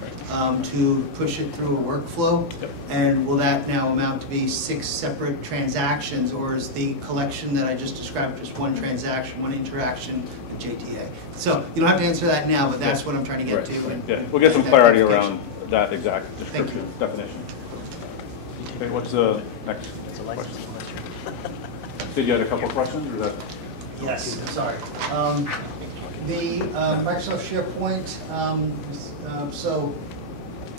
to push it through a workflow. Yep. And will that now amount to be 6 separate transactions, or is the collection that I just described just one transaction, one interaction, a JTA? So you don't have to answer that now, but that's what I'm trying to get Right. to. and- Yeah, we'll get some that clarity clarification. around that exact Thank description, you. definition. Okay, what's the next question? Did you have a couple of questions, or is that? Yes, sorry. The Microsoft SharePoint, so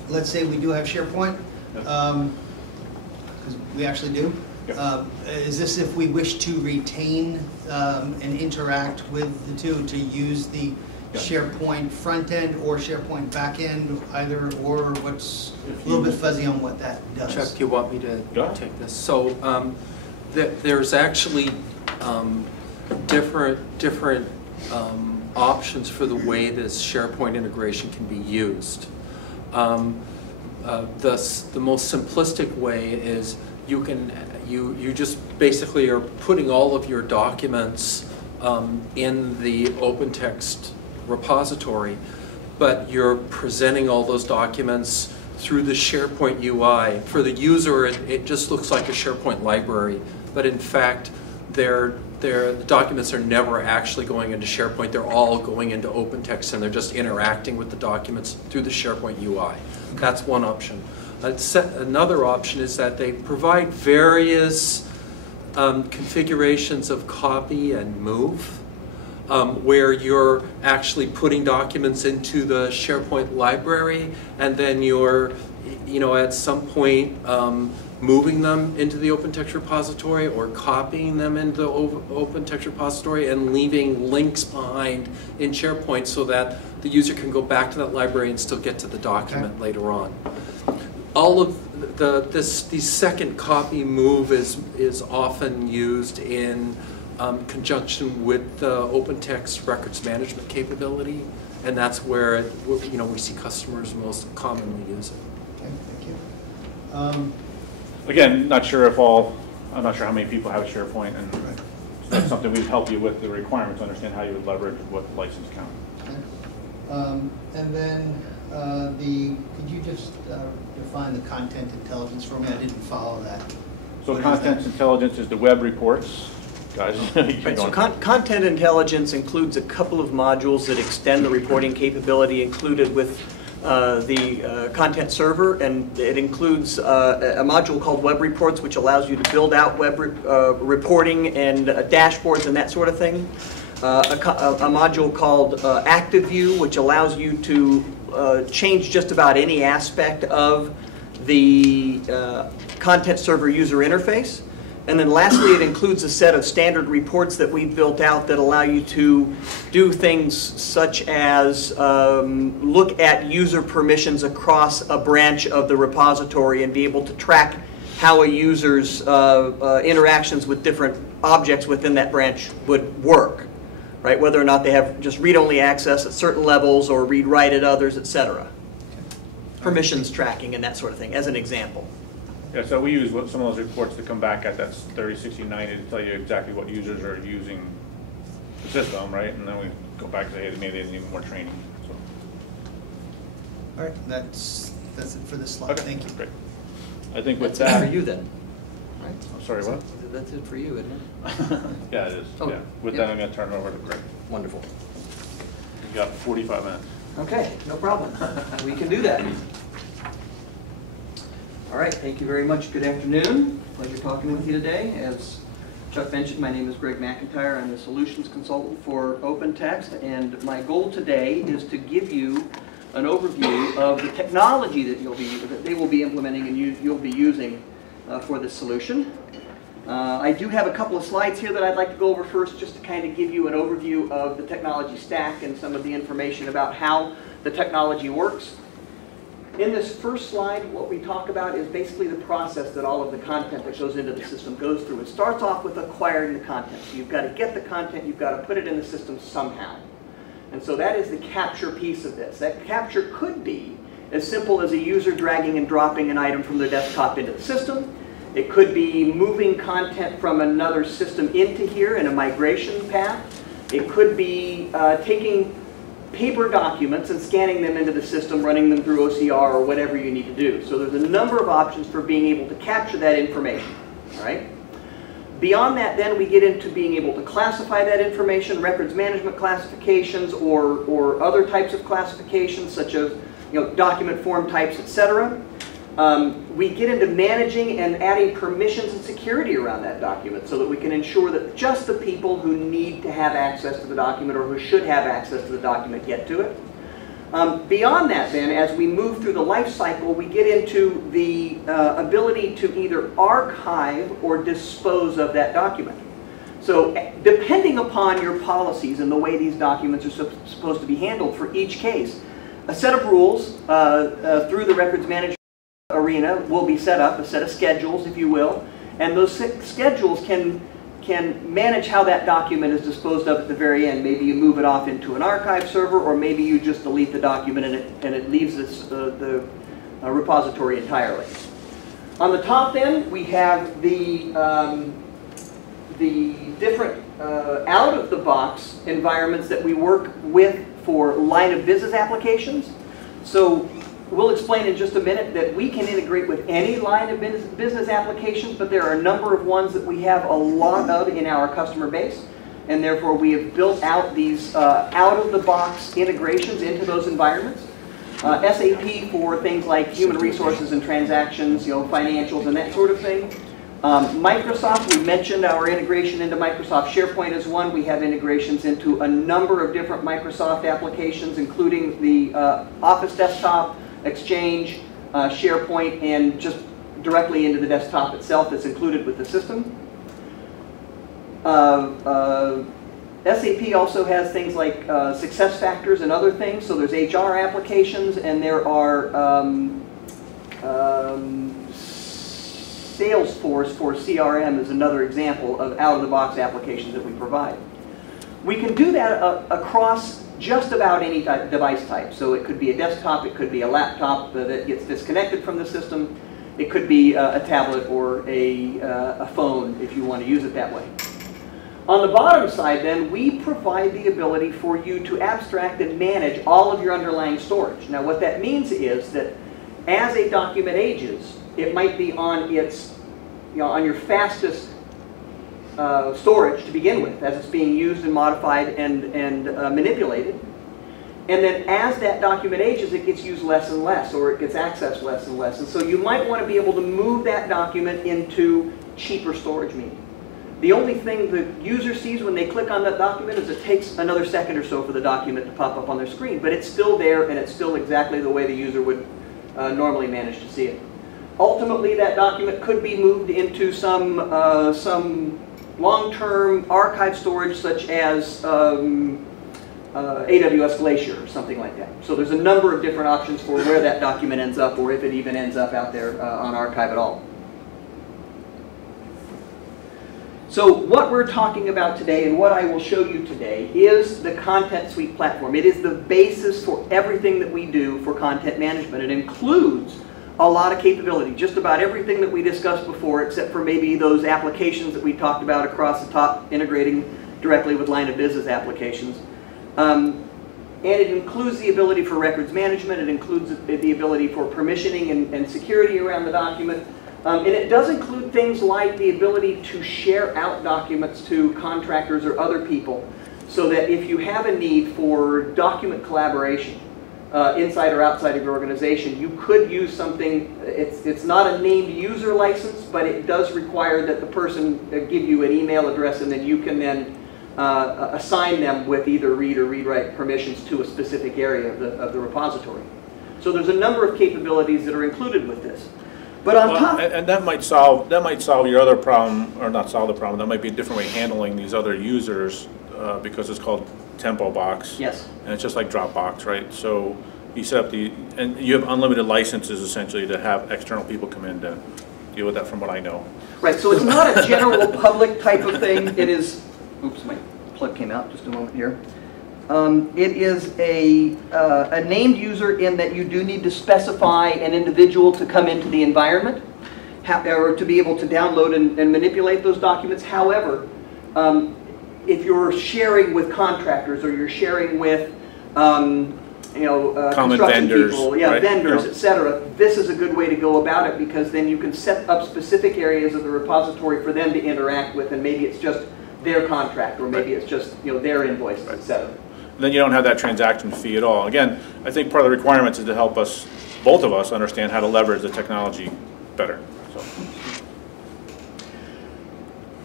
let's say we do have SharePoint, because we actually do. Yeah. Is this if we wish to retain and interact with the two, to use the Yeah. SharePoint front end or SharePoint back end, either or? What's If a little you- bit fuzzy on what that does? Chuck, do you want me to Go ahead. take this? So there's actually different options for the way this SharePoint integration can be used. The most simplistic way is you just basically are putting all of your documents in the OpenText repository, but you're presenting all those documents through the SharePoint UI. For the user, it just looks like a SharePoint library, but in fact, the documents are never actually going into SharePoint. They're all going into OpenText, and they're just interacting with the documents through the SharePoint UI. That's one option. Another option is that they provide various configurations of copy and move, where you're actually putting documents into the SharePoint library, and then you're, at some point moving them into the OpenText repository, or copying them into the OpenText repository and leaving links behind in SharePoint so that the user can go back to that library and still get to the document later on. All of these second copy move is often used in conjunction with the OpenText records management capability, and that's where we see customers most commonly use it. Okay, thank you. Again, I'm not sure how many people have SharePoint, and Right. so that's something we'd help you with the requirements, understand how you would leverage what license count. Okay. And then could you just define the content intelligence for me? I didn't follow that. So What is content that? intelligence is the web reports, guys. Right, so content intelligence includes a couple of modules that extend the reporting capability included with the content server, and it includes a module called Web Reports, which allows you to build out web reporting and dashboards and that sort of thing. A module called Active View, which allows you to change just about any aspect of the content server user interface. And then lastly, it includes a set of standard reports that we've built out that allow you to do things such as look at user permissions across a branch of the repository and be able to track how a user's interactions with different objects within that branch would work, right? Whether or not they have just read-only access at certain levels or read-write at others, etc. Permissions tracking and that sort of thing, as an example. Yeah, so we use some of those reports to come back at that 30, 60, 90 to tell you exactly what users are using the system, right? And then we go back to say, hey, maybe they need more training. So. All right, that's it for this slide. Okay, Thank you. Great. I think with That's it that. for you then. Right? I'm sorry, what? That's it for you, isn't it? Yeah, it is. Oh, Yeah. With yeah. that, I'm going to turn it over to Greg. Wonderful. You got 45 minutes. Okay, no problem. We can do that. All right, thank you very much. Good afternoon. Pleasure talking with you today. As Chuck mentioned, my name is Greg McIntyre. I'm the solutions consultant for OpenText, and my goal today is to give you an overview of the technology that they will be implementing and you'll be using for this solution. I do have a couple of slides here that I'd like to go over first, just to kind of give you an overview of the technology stack and some of the information about how the technology works. In this first slide, what we talk about is basically the process that all of the content that goes into the system goes through. It starts off with acquiring the content. So you've got to get the content, you've got to put it in the system somehow. And so that is the capture piece of this. That capture could be as simple as a user dragging and dropping an item from their desktop into the system. It could be moving content from another system into here in a migration path. It could be taking paper documents and scanning them into the system, running them through OCR or whatever you need to do. So there's a number of options for being able to capture that information. All right? Beyond that, then, we get into being able to classify that information, records management classifications or other types of classifications such as document form types, etc. We get into managing and adding permissions and security around that document so that we can ensure that just the people who need to have access to the document or who should have access to the document get to it. Beyond that, then, as we move through the life cycle, we get into the ability to either archive or dispose of that document. So depending upon your policies and the way these documents are supposed to be handled for each case, a set of rules through the records management arena will be set up, a set of schedules, if you will, and those schedules can manage how that document is disposed of at the very end. Maybe you move it off into an archive server, or maybe you just delete the document and it leaves the repository entirely. On the top then, we have the different out-of-the-box environments that we work with for line of business applications. So we'll explain in just a minute that we can integrate with any line of business applications, but there are a number of ones that we have a lot of in our customer base, and therefore we have built out these out-of-the-box integrations into those environments. SAP for things like human resources and transactions, financials and that sort of thing. Microsoft, we mentioned our integration into Microsoft SharePoint as one. We have integrations into a number of different Microsoft applications, including the Office desktop, Exchange, SharePoint, and just directly into the desktop itself that's included with the system. SAP also has things like success factors and other things. So there's HR applications, and there are Salesforce for CRM is another example of out-of-the-box applications that we provide. We can do that across just about any device type. So it could be a desktop, it could be a laptop that gets disconnected from the system, it could be a tablet or a phone if you want to use it that way. On the bottom side then, we provide the ability for you to abstract and manage all of your underlying storage. Now what that means is that as a document ages, it might be on its, on your fastest storage to begin with, as it's being used and modified and manipulated. And then as that document ages, it gets used less and less, or it gets accessed less and less. And so you might want to be able to move that document into cheaper storage medium. The only thing the user sees when they click on that document is it takes another second or so for the document to pop up on their screen, but it's still there and it's still exactly the way the user would normally manage to see it. Ultimately, that document could be moved into some long-term archive storage, such as AWS Glacier or something like that. So there's a number of different options for where that document ends up, or if it even ends up out there on archive at all. So what we're talking about today, and what I will show you today, is the Content Suite platform. It is the basis for everything that we do for content management. It includes a lot of capability, just about everything that we discussed before, except for maybe those applications that we talked about across the top, integrating directly with line of business applications. And it includes the ability for records management. It includes the ability for permissioning and security around the document. And it does include things like the ability to share out documents to contractors or other people, so that if you have a need for document collaboration inside or outside of your organization, you could use something. It's not a named user license, but it does require that the person give you an email address, and then you can then assign them with either read or read-write permissions to a specific area of the repository. So there's a number of capabilities that are included with this. But on top, and that might solve your other problem, or not solve the problem. That might be a different way of handling these other users, because it's called Tempo Box. Yes. And it's just like Dropbox, right? So You set up and you have unlimited licenses essentially to have external people come in to deal with that from what I know. Right, so it's not a general public type of thing. It is, oops, my plug came out just a moment here. It is a named user in that you do need to specify an individual to come into the environment or to be able to download and manipulate those documents. However, if you're sharing with contractors or you're sharing with common construction vendors, people, right? vendors, etc. This is a good way to go about it because then you can set up specific areas of the repository for them to interact with, and maybe it's just their contract, or maybe it's just their invoices, etc. Then you don't have that transaction fee at all. Again, I think part of the requirements is to help us, both of us, understand how to leverage the technology better.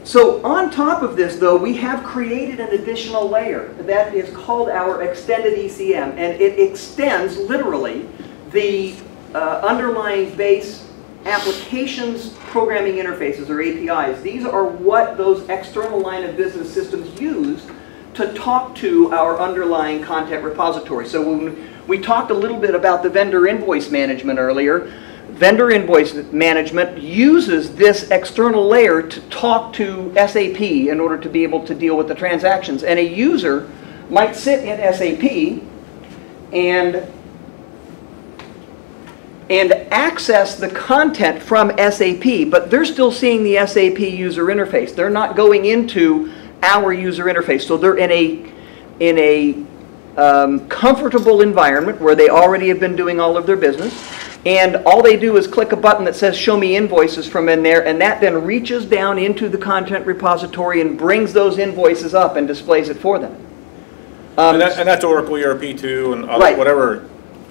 So on top of this, though, we have created an additional layer that is called our extended ECM, and it extends literally the underlying base applications programming interfaces, or APIs. These are what those external line of business systems use to talk to our underlying content repository. So when we talked a little bit about the vendor invoice management earlier, vendor invoice management uses this external layer to talk to SAP in order to be able to deal with the transactions. And a user might sit in SAP and access the content from SAP, but they're still seeing the SAP user interface. They're not going into our user interface. So they're in a comfortable environment where they already have been doing all of their business. And all they do is click a button that says show me invoices from in there, and that then reaches down into the content repository and brings those invoices up and displays it for them. And that's Oracle ERP too, and other, right. Whatever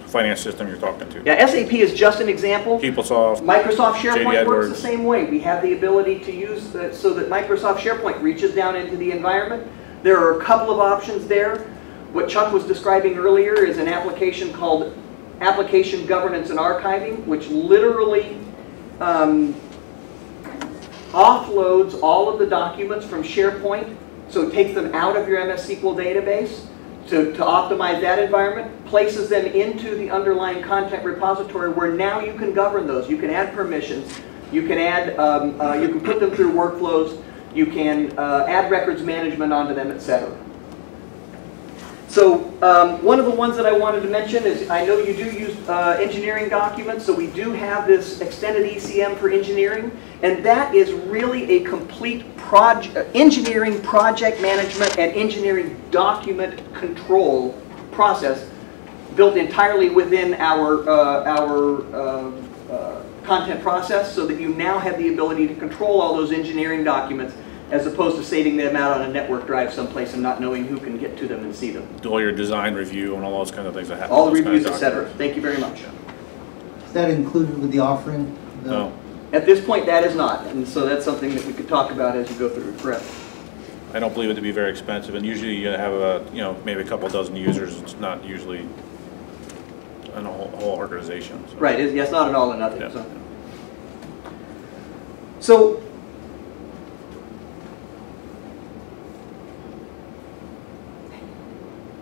finance system you're talking to. Yeah, SAP is just an example. PeopleSoft, Microsoft JD SharePoint Edwards. works the same way. We have the ability to use so that Microsoft SharePoint reaches down into the environment. There are a couple of options there. What Chuck was describing earlier is an application called Application Governance and Archiving, which literally offloads all of the documents from SharePoint, so it takes them out of your MS SQL database to optimize that environment, places them into the underlying content repository where now you can govern those. You can add permissions, you can add, you can put them through workflows, you can add records management onto them, etc. So one of the ones that I wanted to mention is, I know you do use engineering documents, so we do have this extended ECM for engineering, and that is really a complete engineering project management and engineering document control process built entirely within our content process, so that you now have the ability to control all those engineering documents as opposed to saving them out on a network drive someplace and not knowing who can get to them and see them. Do all your design review and all those kind of things that happen. All the reviews, etc. Thank you very much. Is that included with the offering? No. At this point, that is not, and so that's something that we could talk about as you go through the prep. I don't believe it to be very expensive, and usually you have maybe a couple dozen users. It's not usually a whole organization. So. Right. It's not an all or nothing. Yeah. So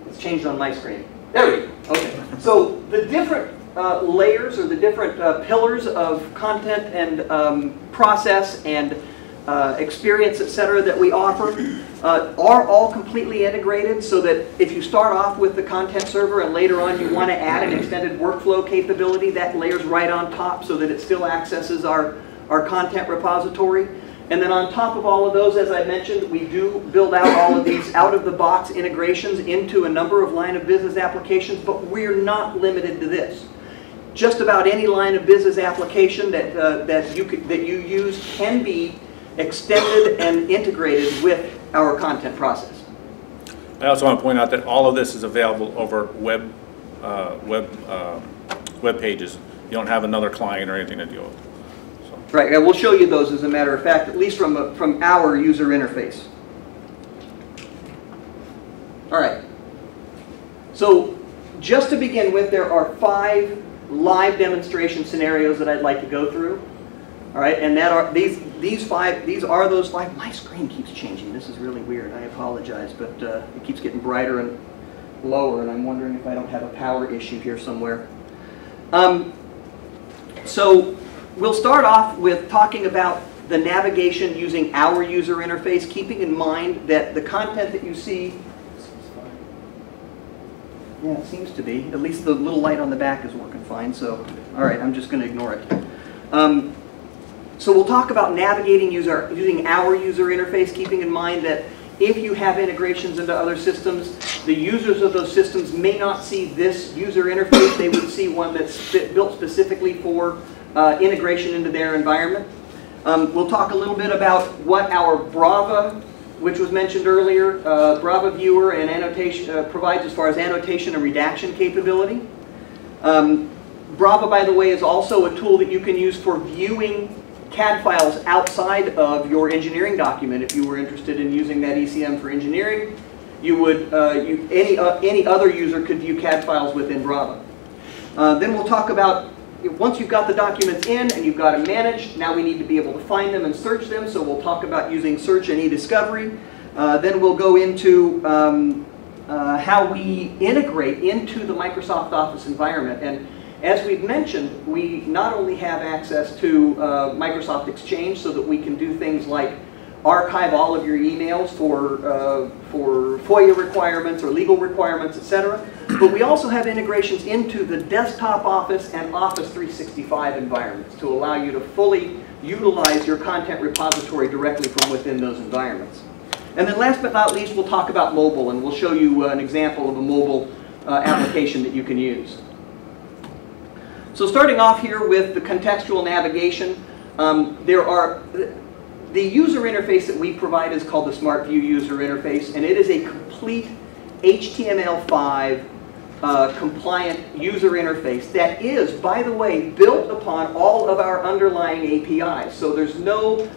it's changed on my screen. There we go. Okay. So the different layers, or the different pillars of content and process and experience, etc., that we offer are all completely integrated, so that if you start off with the content server and later on you want to add an extended workflow capability, that layers right on top so that it still accesses our content repository. And then on top of all of those, as I mentioned, we do build out all of these out-of-the-box integrations into a number of line of business applications, but we're not limited to this. Just about any line of business application that you use can be extended and integrated with our content process. I also want to point out that all of this is available over web pages. You don't have another client or anything to deal with. Right, and we'll show you those, as a matter of fact, at least from our user interface. All right. So just to begin with, there are 5 live demonstration scenarios that I'd like to go through. All right, and that are these are those 5. My screen keeps changing. This is really weird. I apologize, but it keeps getting brighter and lower, and I'm wondering if I don't have a power issue here somewhere. So we'll start off with talking about the navigation using our user interface, keeping in mind that the content that you see, yeah, it seems to be, at least the little light on the back is working fine, so, all right, I'm just going to ignore it. So we'll talk about navigating using our user interface, keeping in mind that if you have integrations into other systems, the users of those systems may not see this user interface. They would see one that's built specifically for integration into their environment. We'll talk a little bit about what our Brava, which was mentioned earlier, Brava viewer and annotation provides as far as annotation and redaction capability. Brava, by the way, is also a tool that you can use for viewing CAD files outside of your engineering document. If you were interested in using that ECM for engineering, you would any other user could view CAD files within Brava. Then we'll talk about once you've got the documents in and you've got them managed, now we need to be able to find them and search them. So we'll talk about using search and e-discovery. Then we'll go into how we integrate into the Microsoft Office environment. And as we've mentioned, we not only have access to Microsoft Exchange so that we can do things like archive all of your emails for FOIA requirements or legal requirements, etc. But we also have integrations into the desktop Office and Office 365 environments to allow you to fully utilize your content repository directly from within those environments. And then last but not least, we'll talk about mobile, and we'll show you an example of a mobile application that you can use. So starting off here with the contextual navigation, the user interface that we provide is called the Smart View user interface, and it is a complete HTML5 compliant user interface that is, by the way, built upon all of our underlying APIs. So there's no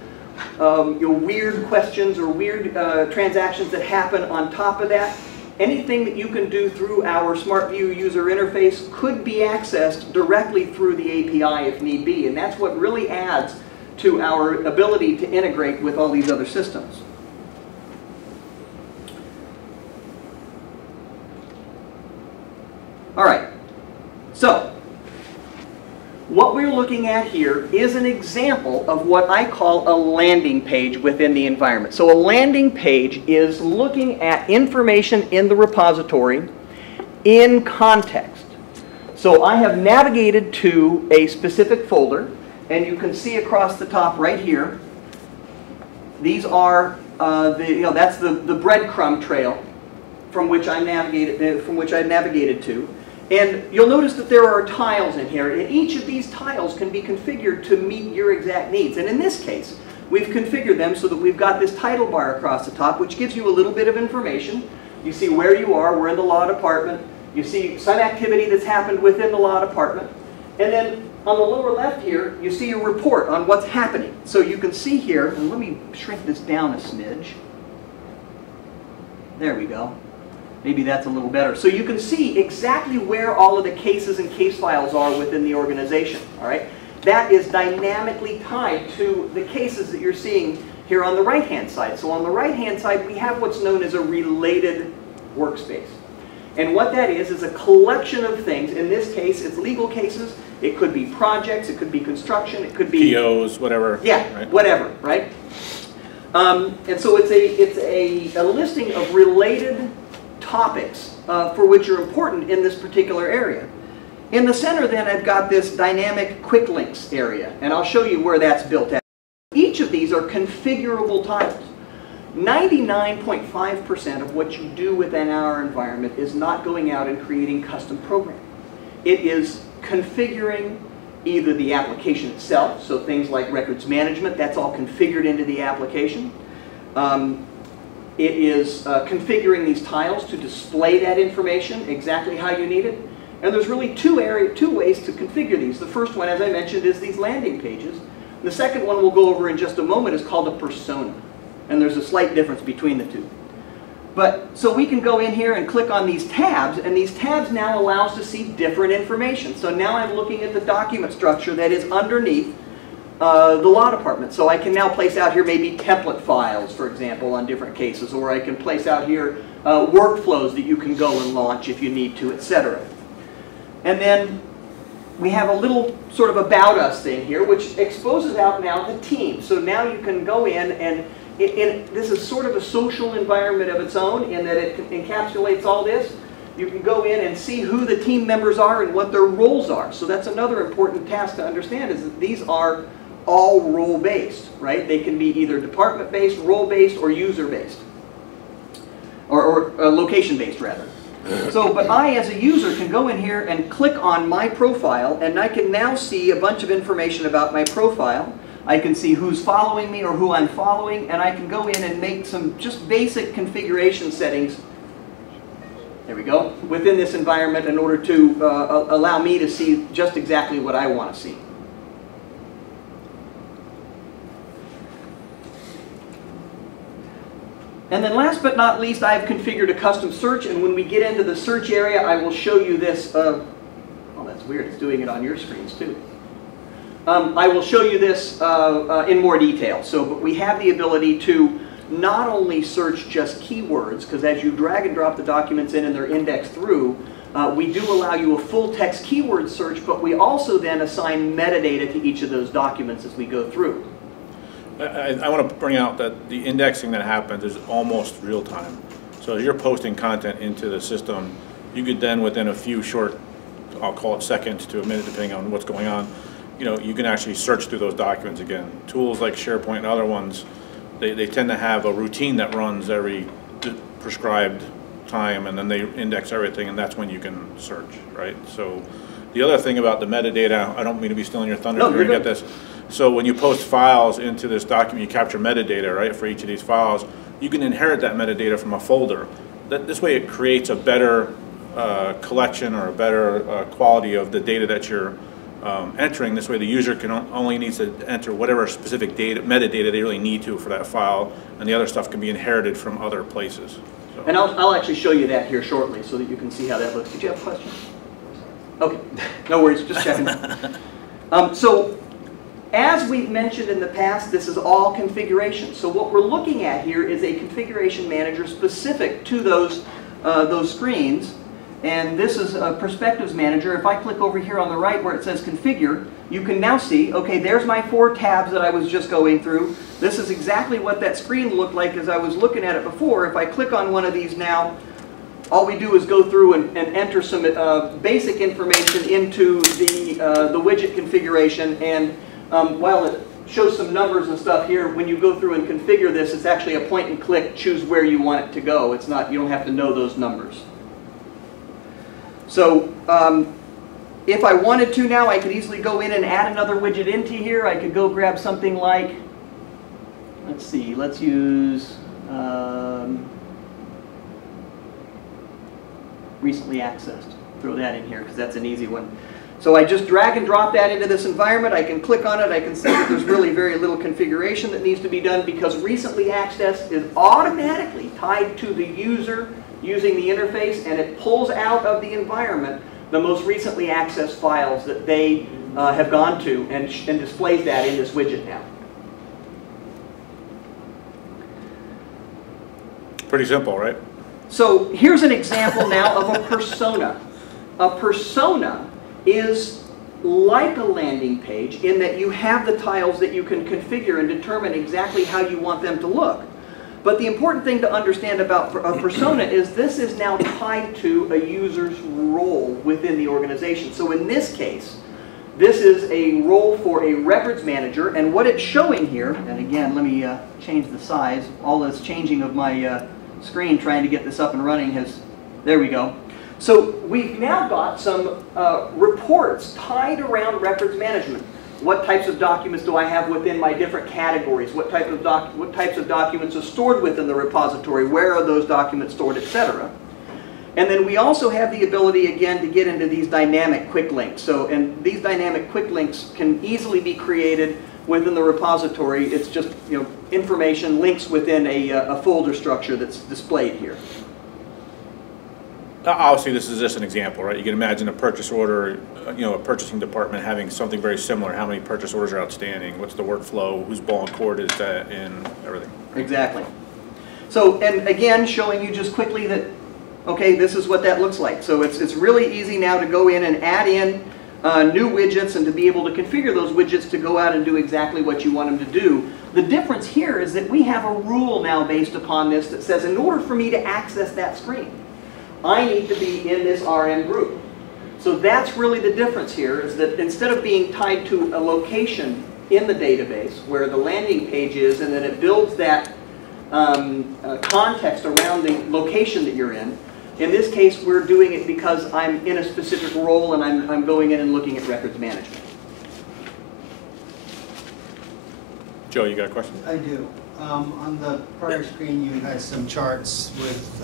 weird questions or weird transactions that happen on top of that. Anything that you can do through our Smart View user interface could be accessed directly through the API if need be, and that's what really adds to our ability to integrate with all these other systems. All right, so what we're looking at here is an example of what I call a landing page within the environment. So a landing page is looking at information in the repository in context. So I have navigated to a specific folder, and you can see across the top right here, these are that's the breadcrumb trail from which I navigated to. And you'll notice that there are tiles in here, and each of these tiles can be configured to meet your exact needs. And in this case, we've configured them so that we've got this title bar across the top, which gives you a little bit of information. You see where you are, we're in the law department. You see some activity that's happened within the law department. And then on the lower left here, you see a report on what's happening. So you can see here, and let me shrink this down a smidge. There we go. Maybe that's a little better. So you can see exactly where all of the cases and case files are within the organization. All right? That is dynamically tied to the cases that you're seeing here on the right-hand side. So on the right-hand side, we have what's known as a related workspace. And what that is a collection of things. In this case, it's legal cases. It could be projects. It could be construction. It could be POs, whatever. Yeah, right? whatever, right? And so it's a listing of related topics for which are important in this particular area. In the center then I've got this dynamic quick links area, and I'll show you where that's built at. Each of these are configurable tiles. 99.5% of what you do within our environment is not going out and creating custom programming. It is configuring either the application itself, so things like records management, that's all configured into the application. It is configuring these tiles to display that information exactly how you need it. And there's really two ways to configure these. The first one, as I mentioned, is these landing pages. The second one we'll go over in just a moment is called a persona. And there's a slight difference between the two. But so we can go in here and click on these tabs, and these tabs now allow us to see different information. So now I'm looking at the document structure that is underneath the law department. So I can now place out here maybe template files, for example, on different cases, or I can place out here workflows that you can go and launch if you need to, etc. And then we have a little sort of about us thing here, which exposes out now the team. So now you can go in and this is sort of a social environment of its own in that it encapsulates all this. You can go in and see who the team members are and what their roles are. So that's another important task to understand, is that these are all role-based, right? They can be either department-based, role-based, or user-based, or location-based rather. So, but I as a user can go in here and click on my profile, and I can now see a bunch of information about my profile. I can see who's following me or who I'm following, and I can go in and make some just basic configuration settings, there we go, within this environment in order to allow me to see just exactly what I want to see. And then last but not least, I've configured a custom search, and when we get into the search area, I will show you this. Oh, that's weird, it's doing it on your screens too. I will show you this in more detail. So, but we have the ability to not only search just keywords, because as you drag and drop the documents in and they're indexed through, we do allow you a full text keyword search, but we also then assign metadata to each of those documents as we go through. I want to bring out that the indexing that happens is almost real time. So as you're posting content into the system, you could then within a few short, I'll call it seconds to a minute depending on what's going on, you can actually search through those documents again. Tools like SharePoint and other ones, they tend to have a routine that runs every prescribed time, and then they index everything, and that's when you can search, right? So the other thing about the metadata, I don't mean to be stealing your thunder, no, you're gonna get this. So when you post files into this document, you capture metadata, right, for each of these files. You can inherit that metadata from a folder. This way it creates a better collection or a better quality of the data that you're entering. This way the user can only needs to enter whatever specific metadata they really need to for that file, and the other stuff can be inherited from other places. So. And I'll actually show you that here shortly so that you can see how that looks. Did you have a question? Okay, no worries, just checking. So as we've mentioned in the past, this is all configuration. So what we're looking at here is a configuration manager specific to those screens. And this is a Perspectives Manager. If I click over here on the right where it says Configure, you can now see, okay, there's my 4 tabs that I was just going through. This is exactly what that screen looked like as I was looking at it before. If I click on one of these now, all we do is go through and enter some basic information into the widget configuration. And while it shows some numbers and stuff here, when you go through and configure this, it's actually a point and click, choose where you want it to go. It's not, you don't have to know those numbers. So if I wanted to now, I could easily go in and add another widget into here. I could go grab something like, let's see, let's use recently accessed. Throw that in here because that's an easy one. So I just drag and drop that into this environment. I can click on it. I can see that there's really very little configuration that needs to be done because recently accessed is automatically tied to the user using the interface, and it pulls out of the environment the most recently accessed files that they have gone to and displays that in this widget now. Pretty simple, right? So here's an example now of a persona. A persona is like a landing page in that you have the tiles that you can configure and determine exactly how you want them to look. But the important thing to understand about a persona is this is now tied to a user's role within the organization. So in this case, this is a role for a records manager, and what it's showing here, and again, let me change the size. All this changing of my screen trying to get this up and running has, there we go. So we've now got some reports tied around records management. What types of documents do I have within my different categories? What types of documents are stored within the repository? Where are those documents stored, etc. And then we also have the ability, again, to get into these dynamic quick links. So, and these dynamic quick links can easily be created within the repository. It's just, information, links within a folder structure that's displayed here. Obviously, this is just an example, right? You can imagine a purchase order, a purchasing department having something very similar. How many purchase orders are outstanding? What's the workflow? Whose ball and court is that in? Everything. Exactly. So, and again, showing you just quickly that, okay, this is what that looks like. So it's really easy now to go in and add in new widgets and to be able to configure those widgets to go out and do exactly what you want them to do. The difference here is that we have a rule now based upon this that says in order for me to access that screen, I need to be in this RM group. So that's really the difference here, is that instead of being tied to a location in the database where the landing page is and then it builds that context around the location that you're in this case we're doing it because I'm in a specific role and I'm going in and looking at records management. Joe, you got a question? I do. On the prior screen, you had some charts with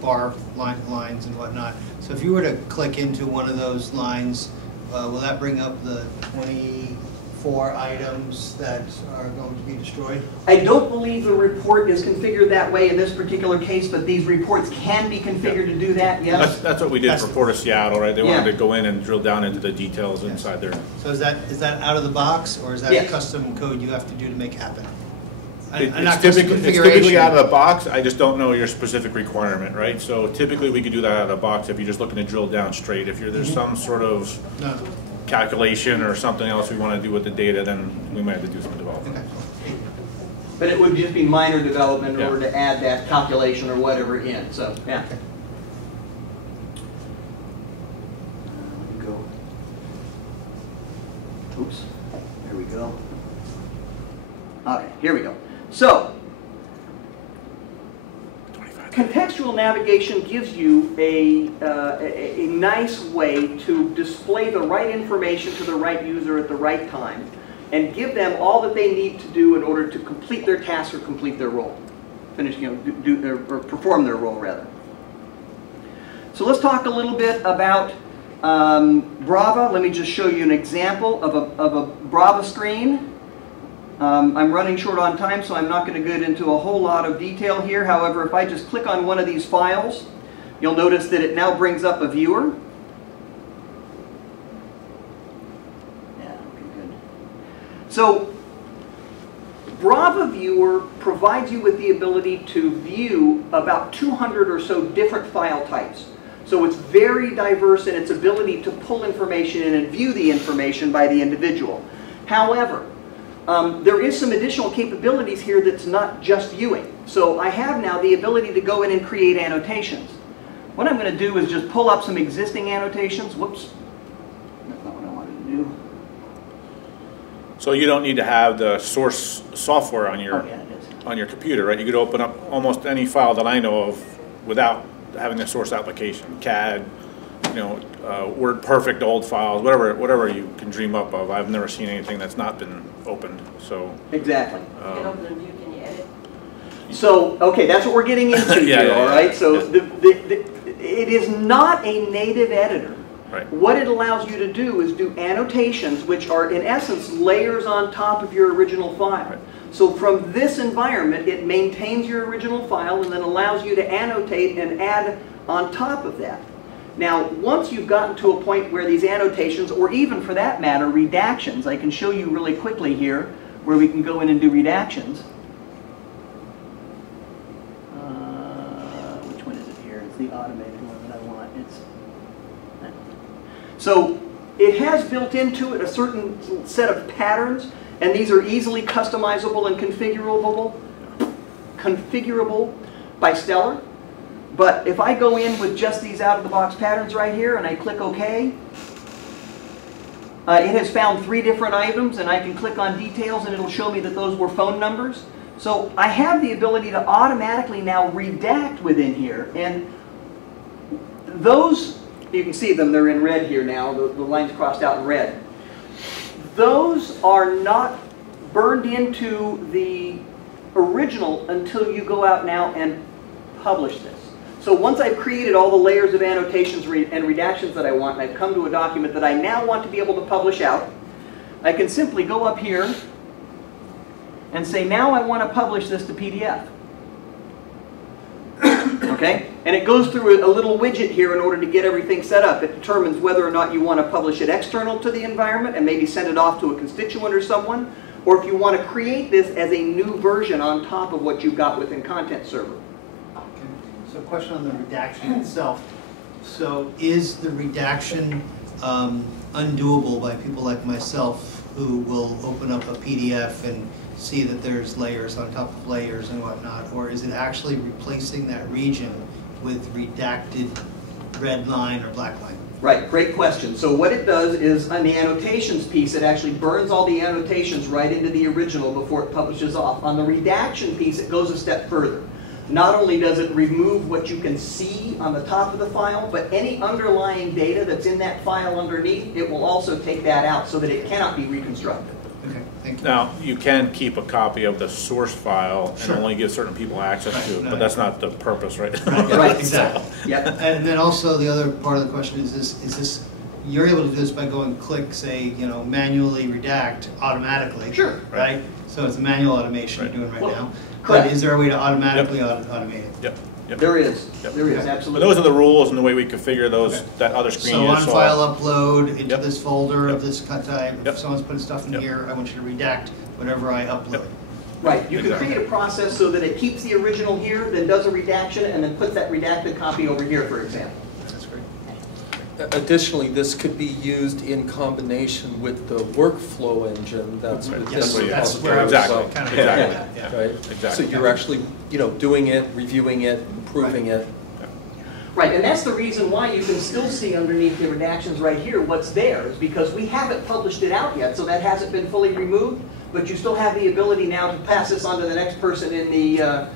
bar lines and whatnot. So if you were to click into one of those lines, will that bring up the 24 items that are going to be destroyed? I don't believe the report is configured that way in this particular case, but these reports can be configured to do that, yes. That's what we did for Port of Seattle, right? They wanted to go in and drill down into the details inside there. So is that out of the box, or is that a custom code you have to do to make happen? It's typically out of the box. I just don't know your specific requirement, right? So typically we could do that out of the box if you're just looking to drill down straight. If there's some sort of calculation or something else we want to do with the data, then we might have to do some development. Okay. But it would just be minor development in order to add that calculation or whatever in. So, yeah. Okay. Let me go. Oops. There we go. Okay, here we go. So, contextual navigation gives you a nice way to display the right information to the right user at the right time and give them all that they need to do in order to complete their task or complete their role. Or perform their role, rather. So let's talk a little bit about Brava. Let me just show you an example of a Brava screen. I'm running short on time, so I'm not going to get into a whole lot of detail here. However, if I just click on one of these files, you'll notice that it now brings up a viewer. Yeah, okay, good. So, Brava Viewer provides you with the ability to view about 200 or so different file types. So it's very diverse in its ability to pull information in and view the information by the individual. However, there is some additional capabilities here that's not just viewing. So I have now the ability to go in and create annotations. What I'm going to do is just pull up some existing annotations. Whoops. That's not what I wanted to do. So you don't need to have the source software on your computer, right? You could open up almost any file that I know of without having the source application. CAD, WordPerfect old files, whatever you can dream up of. I've never seen anything that's not been opened. So exactly. You can open and view, can you edit? So okay, that's what we're getting into here. All right. So yeah. It is not a native editor. Right. What it allows you to do is do annotations, which are in essence layers on top of your original file. Right. So from this environment, it maintains your original file and then allows you to annotate and add on top of that. Now, once you've gotten to a point where these annotations, or even for that matter, redactions, I can show you really quickly here where we can go in and do redactions. Which one is it here? It's the automated one that I want. So it has built into it a certain set of patterns, and these are easily customizable and configurable by Stellar. But if I go in with just these out-of-the-box patterns right here and I click OK, it has found 3 different items, and I can click on details and it'll show me that those were phone numbers. So I have the ability to automatically now redact within here, and those, you can see them, they're in red here now, the lines crossed out in red. Those are not burned into the original until you go out now and publish this. So once I've created all the layers of annotations and redactions that I want, and I've come to a document that I now want to be able to publish out, I can simply go up here and say, now I want to publish this to PDF. Okay? And it goes through a little widget here in order to get everything set up. It determines whether or not you want to publish it external to the environment and maybe send it off to a constituent or someone, or if you want to create this as a new version on top of what you've got within Content Server. Okay. So question on the redaction itself. So is the redaction undoable by people like myself who will open up a PDF and see that there's layers on top of layers and whatnot, or is it actually replacing that region with redacted red line or black line? Right, great question. So what it does is on the annotations piece, it actually burns all the annotations right into the original before it publishes off. On the redaction piece, it goes a step further. Not only does it remove what you can see on the top of the file, but any underlying data that's in that file underneath, it will also take that out so that it cannot be reconstructed. Okay, thank you. Now, you can keep a copy of the source file and Sure. only give certain people access to it, No, but that's not the purpose, right? Right, exactly. Yep. And then also the other part of the question is this, you're able to do this by going click, say, you know, manually redact automatically. Sure. Right? So it's a manual automation Right. you're doing right Well, now. correct. But is there a way to automatically automate it? Yep, yep. There is. Yep. There is, Okay. absolutely. But those are the rules and the way we configure those, Okay. that other screen So you on just saw. file upload into Yep. this folder Yep. of this type, Yep. if someone's putting stuff in Yep. here, I want you to redact whatever I upload. Yep. Right, you can Exactly. create a process so that it keeps the original here, then does a redaction, and then puts that redacted copy over here, for example. That's great. Additionally, this could be used in combination with the workflow engine that's Right. within Yes, the that's repository where I was as Exactly. well. kind of Exactly. getting at, yeah. Right? Exactly. So you're actually, you know, doing it, reviewing it, improving it. Right, and that's the reason why you can still see underneath the redactions right here what's there, is because we haven't published it out yet, so that hasn't been fully removed, but you still have the ability now to pass this on to the next person in the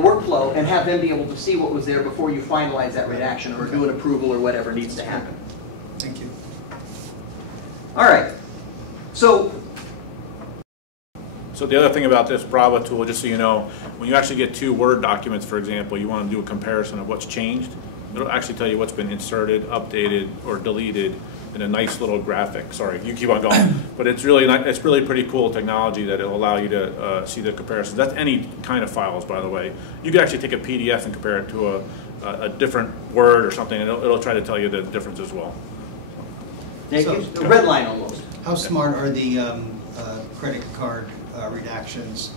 workflow and have them be able to see what was there before you finalize that redaction or do an approval or whatever needs to happen. Thank you. All right, so So the other thing about this Brava tool, just so you know, when you actually get two Word documents, for example, you want to do a comparison of what's changed. It'll actually tell you what's been inserted, updated, or deleted in a nice little graphic. Sorry, you keep on going. But it's really pretty cool technology that it'll allow you to see the comparisons. That's any kind of files, by the way. You could actually take a PDF and compare it to a different Word or something, and it'll try to tell you the difference as well. it So- gives a red line almost. How smart are the credit card redactions?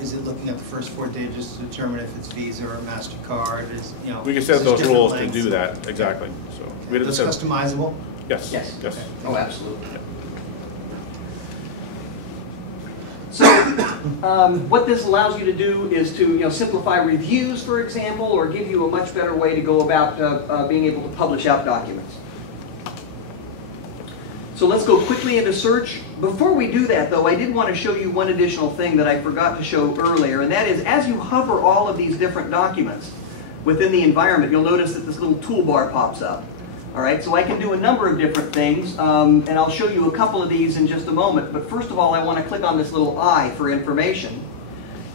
Is it looking at the first 4 digits to determine if it's Visa or MasterCard? Is, you know, We can set is those different rules to lengths? do that, exactly. So we Is didn't this customizable? Yes, Yes. yes. Oh, absolutely. So what this allows you to do is to simplify reviews, for example, or give you a much better way to go about being able to publish out documents. So let's go quickly into search. Before we do that, though, I did want to show you one additional thing that I forgot to show earlier, and that is as you hover all of these different documents within the environment, you'll notice that this little toolbar pops up. All right, so I can do a number of different things, and I'll show you a couple of these in just a moment. But first of all, I want to click on this little I for information.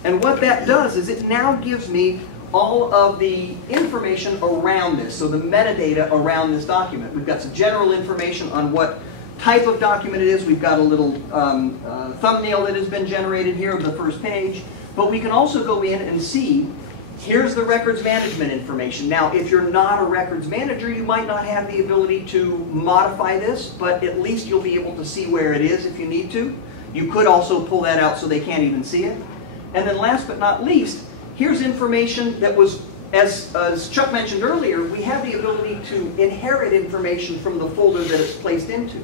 And what that does is it now gives me all of the information around this, so the metadata around this document. We've got some general information on what type of document it is. We've got a little thumbnail that has been generated here of the first page. But we can also go in and see, here's the records management information. Now, if you're not a records manager, you might not have the ability to modify this, but at least you'll be able to see where it is if you need to. You could also pull that out so they can't even see it. And then last but not least, here's information that was, as Chuck mentioned earlier, we have the ability to inherit information from the folder that it's placed into.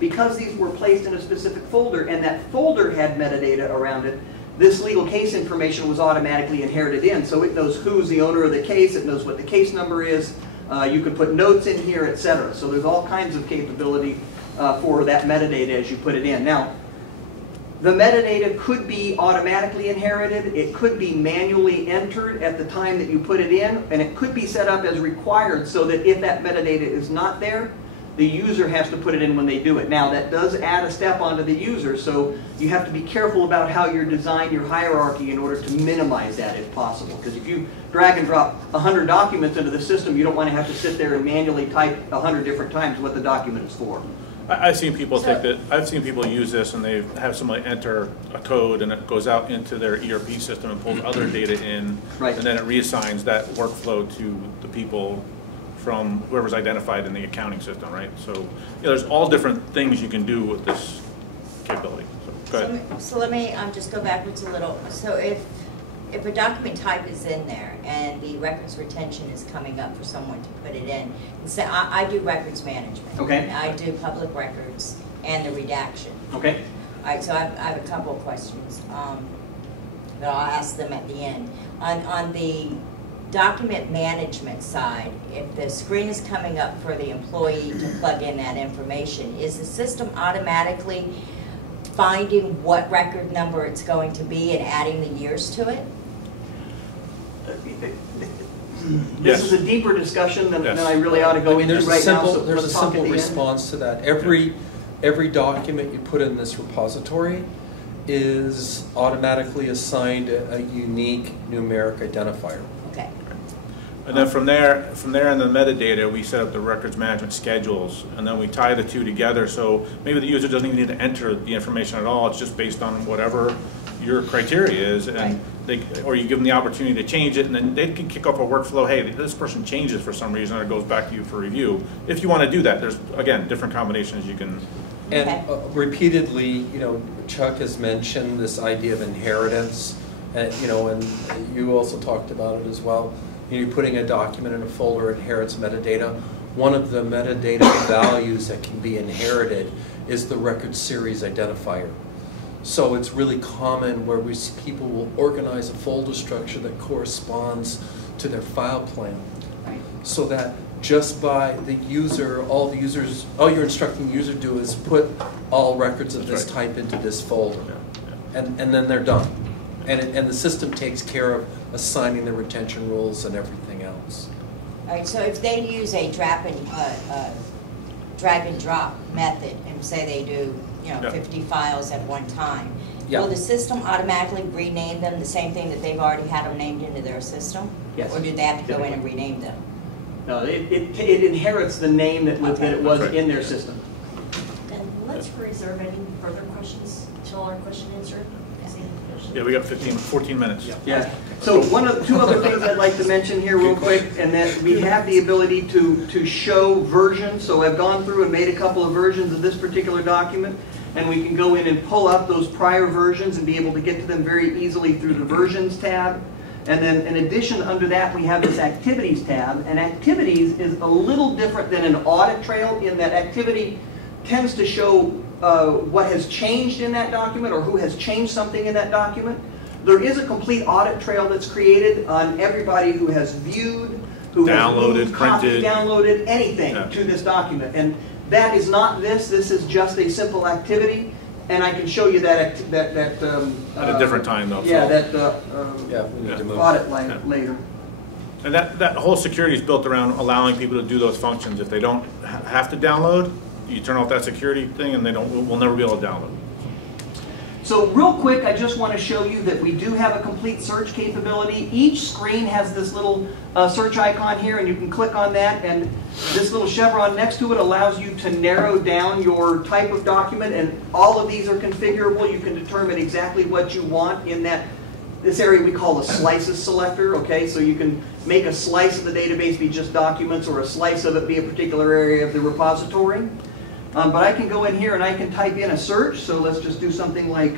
Because these were placed in a specific folder and that folder had metadata around it, this legal case information was automatically inherited in. So it knows who's the owner of the case, it knows what the case number is, you can put notes in here, etc. So there's all kinds of capability for that metadata as you put it in. Now, the metadata could be automatically inherited, it could be manually entered at the time that you put it in, and it could be set up as required so that if that metadata is not there, the user has to put it in when they do it. Now, that does add a step onto the user, so you have to be careful about how you design your hierarchy in order to minimize that if possible. Because if you drag and drop 100 documents into the system, you don't want to have to sit there and manually type 100 different times what the document is for. I've seen people take that, I've seen people use this and they have somebody enter a code and it goes out into their ERP system and pulls other data in. Right. And then it reassigns that workflow to the people from whoever's identified in the accounting system, right? So, you know, there's all different things you can do with this capability. So, go ahead. So let me just go backwards a little. So if a document type is in there and the records retention is coming up for someone to put it in, and say, I do records management. Okay. I do public records and the redaction. Okay. All right, so I have a couple of questions, but I'll ask them at the end. On the document management side, if the screen is coming up for the employee to plug in that information, is the system automatically finding what record number it's going to be and adding the years to it? This is a deeper discussion than I really ought to go into there's right now. So there's a let's talk at simple the end. response to that. Every document you put in this repository is automatically assigned a unique numeric identifier. Okay. And then from there in the metadata, we set up the records management schedules, and then we tie the two together. So maybe the user doesn't even need to enter the information at all. It's just based on whatever your criteria is, and or you give them the opportunity to change it, and then they can kick off a workflow. Hey, this person changes for some reason, and it goes back to you for review. If you want to do that, there's again different combinations you can. And repeatedly, you know, Chuck has mentioned this idea of inheritance, and you know, and you also talked about it as well. You're putting a document in a folder, inherits metadata. One of the metadata values that can be inherited is the record series identifier. So it's really common where we see people will organize a folder structure that corresponds to their file plan. Right. So that just by the user, all you're instructing the user to do is put all records of this type into this folder. And then they're done. And the system takes care of assigning the retention rules and everything else. All right, so if they use a drag and drop method and say they do, you know, 50 files at one time, will the system automatically rename them the same thing that they've already had them named into their system? Yes. Or do they have to go in and rename them? No, it inherits the name that it was in their system. And let's reserve any further questions until our question answered. Yeah, we got 14 minutes. Yeah. So two other things I'd like to mention here real quick, and that we have the ability to show versions. So I've gone through and made a couple of versions of this particular document, and we can go in and pull up those prior versions and be able to get to them very easily through the Versions tab. And then in addition, under that, we have this Activities tab. And Activities is a little different than an audit trail in that Activity tends to show what has changed in that document or who has changed something in that document. There is a complete audit trail that's created on everybody who has viewed, who downloaded, has moved, copied, printed, downloaded anything to this document. And that is not this. This is just a simple activity. And I can show you that at a different time, though. Yeah, so. we need to move audit later. And that whole security is built around allowing people to do those functions. If they don't have to download, you turn off that security thing, and we'll never be able to download. So real quick, I just want to show you that we do have a complete search capability. Each screen has this little search icon here, and you can click on that, and this little chevron next to it allows you to narrow down your type of document, and all of these are configurable. You can determine exactly what you want in this area we call the slices selector. Okay, so you can make a slice of the database be just documents, or a slice of it be a particular area of the repository. But I can go in here and I can type in a search. So let's just do something like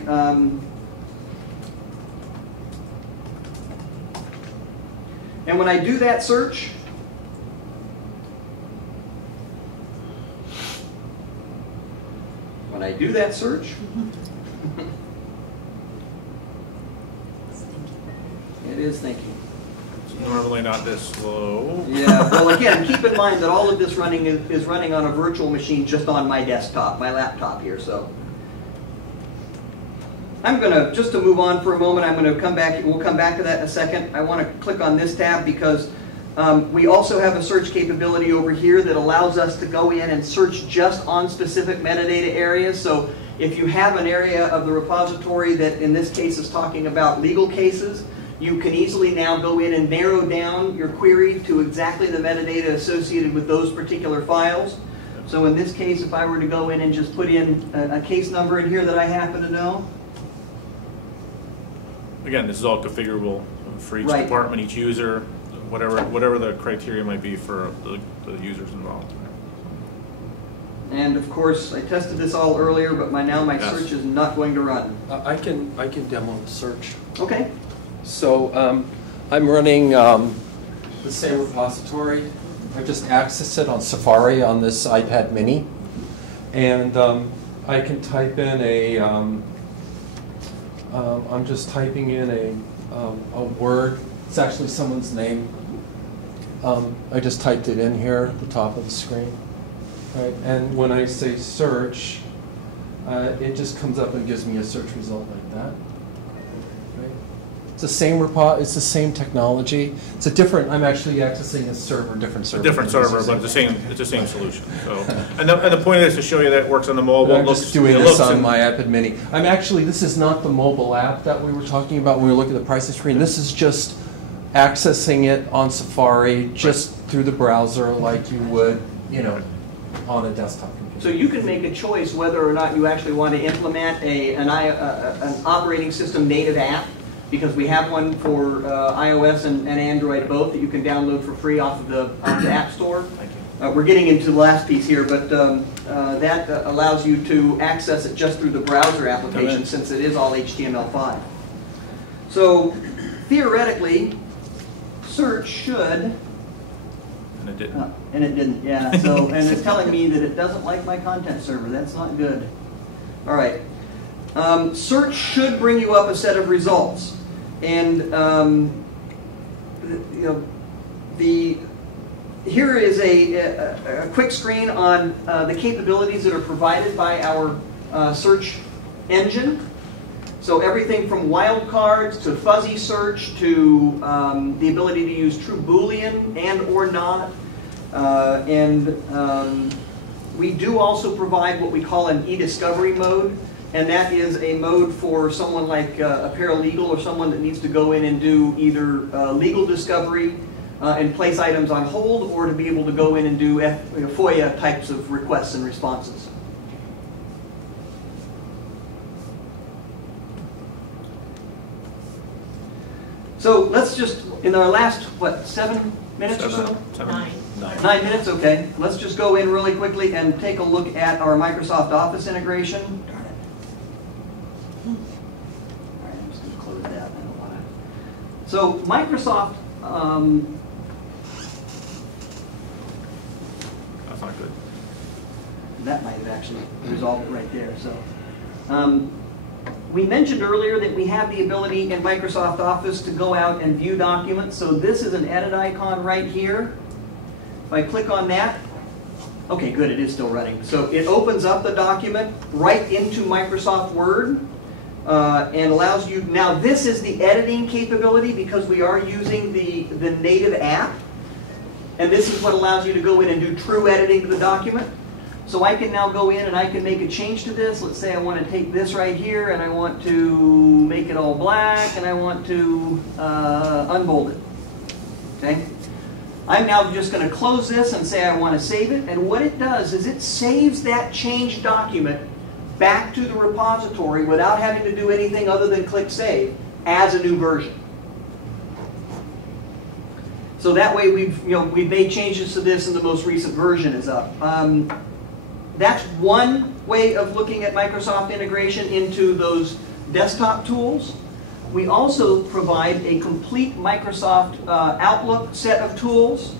and when I do that search, it is thinking. It's normally not this slow. Yeah, well again, keep in mind that all of this running is running on a virtual machine just on my desktop, my laptop here. So I'm going to, just to move on for a moment, I'm going to come back, we'll come back to that in a second. I want to click on this tab because we also have a search capability over here that allows us to go in and search just on specific metadata areas. So if you have an area of the repository that in this case is talking about legal cases, you can easily now go in and narrow down your query to exactly the metadata associated with those particular files. So in this case, if I were to go in and just put in a case number in here that I happen to know. Again, this is all configurable for each Right. department, each user, whatever the criteria might be for the users involved. And of course, I tested this all earlier, but now my Yes. search is not going to run. I can demo the search. Okay. So I'm running the same repository. I just accessed it on Safari on this iPad mini. And I can type in I'm just typing in a word. It's actually someone's name. I just typed it in here at the top of the screen. Right? And when I say search, it just comes up and gives me a search result like that. Right? It's the same it's the same technology. It's a different. I'm actually accessing a server, different server. A different server, but it's the same solution. So, and the point is to show you that it works on the mobile. I'm just doing this on my iPad mini. This is not the mobile app that we were talking about when we were looking at the pricing screen. This is just accessing it on Safari, just through the browser, like you would, on a desktop computer. So you can make a choice whether or not you actually want to implement an operating system native app, because we have one for iOS and Android both that you can download for free off of the App Store. Thank you. We're getting into the last piece here, but that allows you to access it just through the browser application since it is all HTML5. So theoretically, search should... And it didn't. And it didn't, yeah. So, and it's telling me that it doesn't like my content server. That's not good. All right. Search should bring you up a set of results. And here is a quick screen on the capabilities that are provided by our search engine. So everything from wildcards to fuzzy search to the ability to use true Boolean and or not. We do also provide what we call an e-discovery mode, and that is a mode for someone like a paralegal or someone that needs to go in and do either legal discovery and place items on hold, or to be able to go in and do FOIA types of requests and responses. So let's just, in our last, 7 minutes or so? 9. 9 minutes, okay. Let's just go in really quickly and take a look at our Microsoft Office integration. All right, I'm just going to close that. I don't want to. So Microsoft, That's not good. that might have actually resolved it right there. So. We mentioned earlier that we have the ability in Microsoft Office to go out and view documents. So this is an edit icon right here. If I click on that, okay, good, it is still running. So it opens up the document right into Microsoft Word and allows you, now this is the editing capability because we are using the native app. And this is what allows you to go in and do true editing to the document. So I can now go in and I can make a change to this. Let's say I want to take this right here and I want to make it all black and I want to unbold it. Okay? I'm now just going to close this and say I want to save it. And what it does is it saves that changed document back to the repository without having to do anything other than click save as a new version. So that way we've made changes to this and the most recent version is up. That's one way of looking at Microsoft integration into those desktop tools. We also provide a complete Microsoft Outlook set of tools.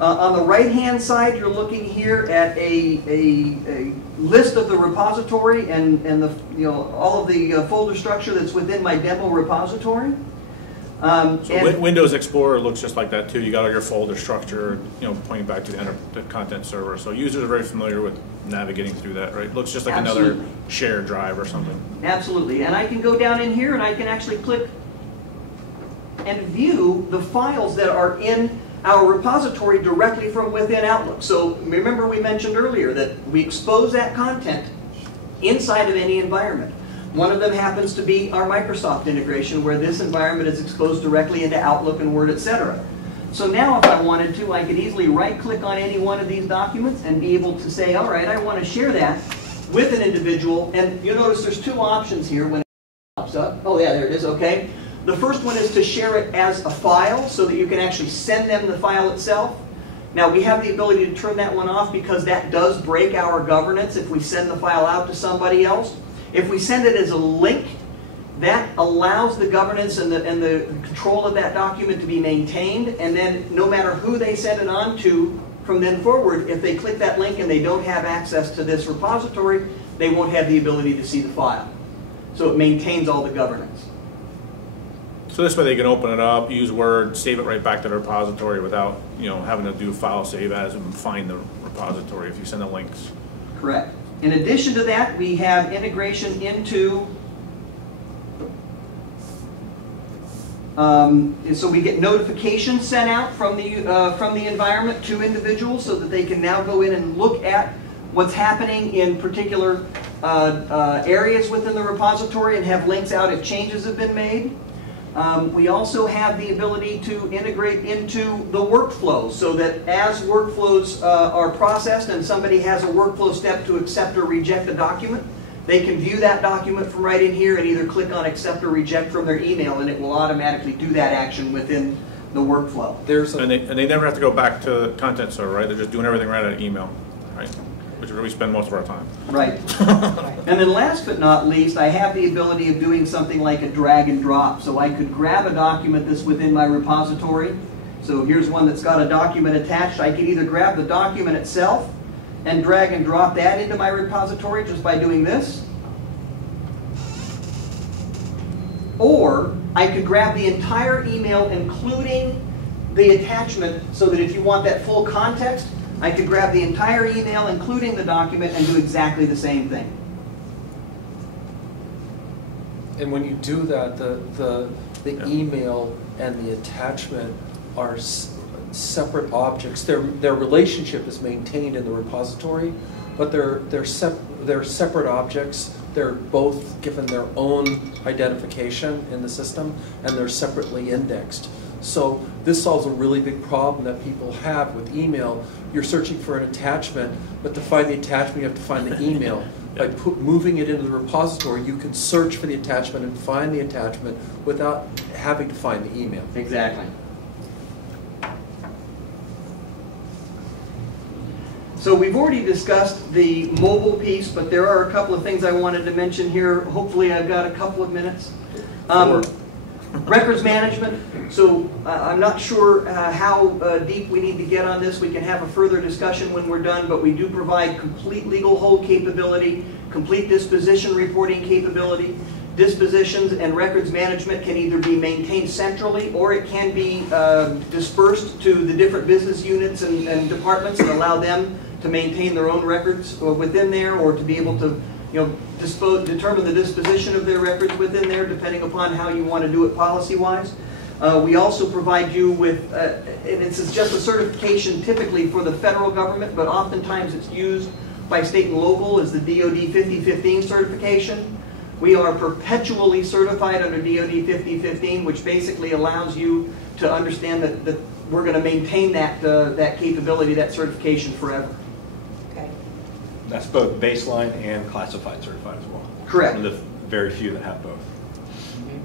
On the right-hand side, you're looking here at a list of the repository and the all of the folder structure that's within my demo repository. Windows Explorer looks just like that too. You got all your folder structure, pointing back to the content server. So users are very familiar with navigating through that, right? It looks just like another shared drive or something. Absolutely. And I can go down in here and I can actually click and view the files that are in our repository directly from within Outlook. So remember we mentioned earlier that we expose that content inside of any environment. One of them happens to be our Microsoft integration, where this environment is exposed directly into Outlook and Word, etc. So now if I wanted to, I could easily right-click on any one of these documents and be able to say, all right, I want to share that with an individual. And you'll notice there's two options here when it pops up. Oh yeah, there it is, okay. The first one is to share it as a file so that you can actually send them the file itself. Now we have the ability to turn that one off because that does break our governance if we send the file out to somebody else. If we send it as a link, that allows the governance and the control of that document to be maintained, and then no matter who they send it on to from then forward, if they click that link and they don't have access to this repository, they won't have the ability to see the file. So it maintains all the governance. So this way they can open it up, use Word, save it right back to the repository without, you know, having to do file save as and find the repository if you send the links. Correct. In addition to that, we have integration into so we get notifications sent out from the environment to individuals so that they can now go in and look at what's happening in particular areas within the repository and have links out if changes have been made. We also have the ability to integrate into the workflow so that as workflows are processed and somebody has a workflow step to accept or reject a document, they can view that document from right in here and either click on accept or reject from their email, and it will automatically do that action within the workflow. And they never have to go back to the content server, right? They're just doing everything right out of email, right? Which is where we spend most of our time. Right. And then last but not least, I have the ability of doing something like a drag and drop. So I could grab a document that's within my repository. So here's one that's got a document attached. I could either grab the document itself and drag and drop that into my repository just by doing this. Or I could grab the entire email including the attachment so that if you want that full context, I could grab the entire email including the document and do exactly the same thing. And when you do that, the email and the attachment are separate objects. Their relationship is maintained in the repository, but they're separate objects. They're both given their own identification in the system, and they're separately indexed. So this solves a really big problem that people have with email. You're searching for an attachment, but to find the attachment, you have to find the email. By moving it into the repository, you can search for the attachment and find the attachment without having to find the email. Exactly. So we've already discussed the mobile piece, but there are a couple of things I wanted to mention here. Hopefully I've got a couple of minutes. Records management. So I'm not sure how deep we need to get on this. We can have a further discussion when we're done, but we do provide complete legal hold capability, complete disposition reporting capability. Dispositions and records management can either be maintained centrally or it can be dispersed to the different business units and departments and allow them to maintain their own records within there, or to be able to, you know, determine the disposition of their records within there, depending upon how you want to do it policy-wise. We also provide you with, and it's just a certification typically for the federal government, but oftentimes it's used by state and local as the DoD 5015 certification. We are perpetually certified under DoD 5015, which basically allows you to understand that we're going to maintain that, that capability, that certification forever. Okay. That's both baseline and classified certified as well. Correct. One of the very few that have both.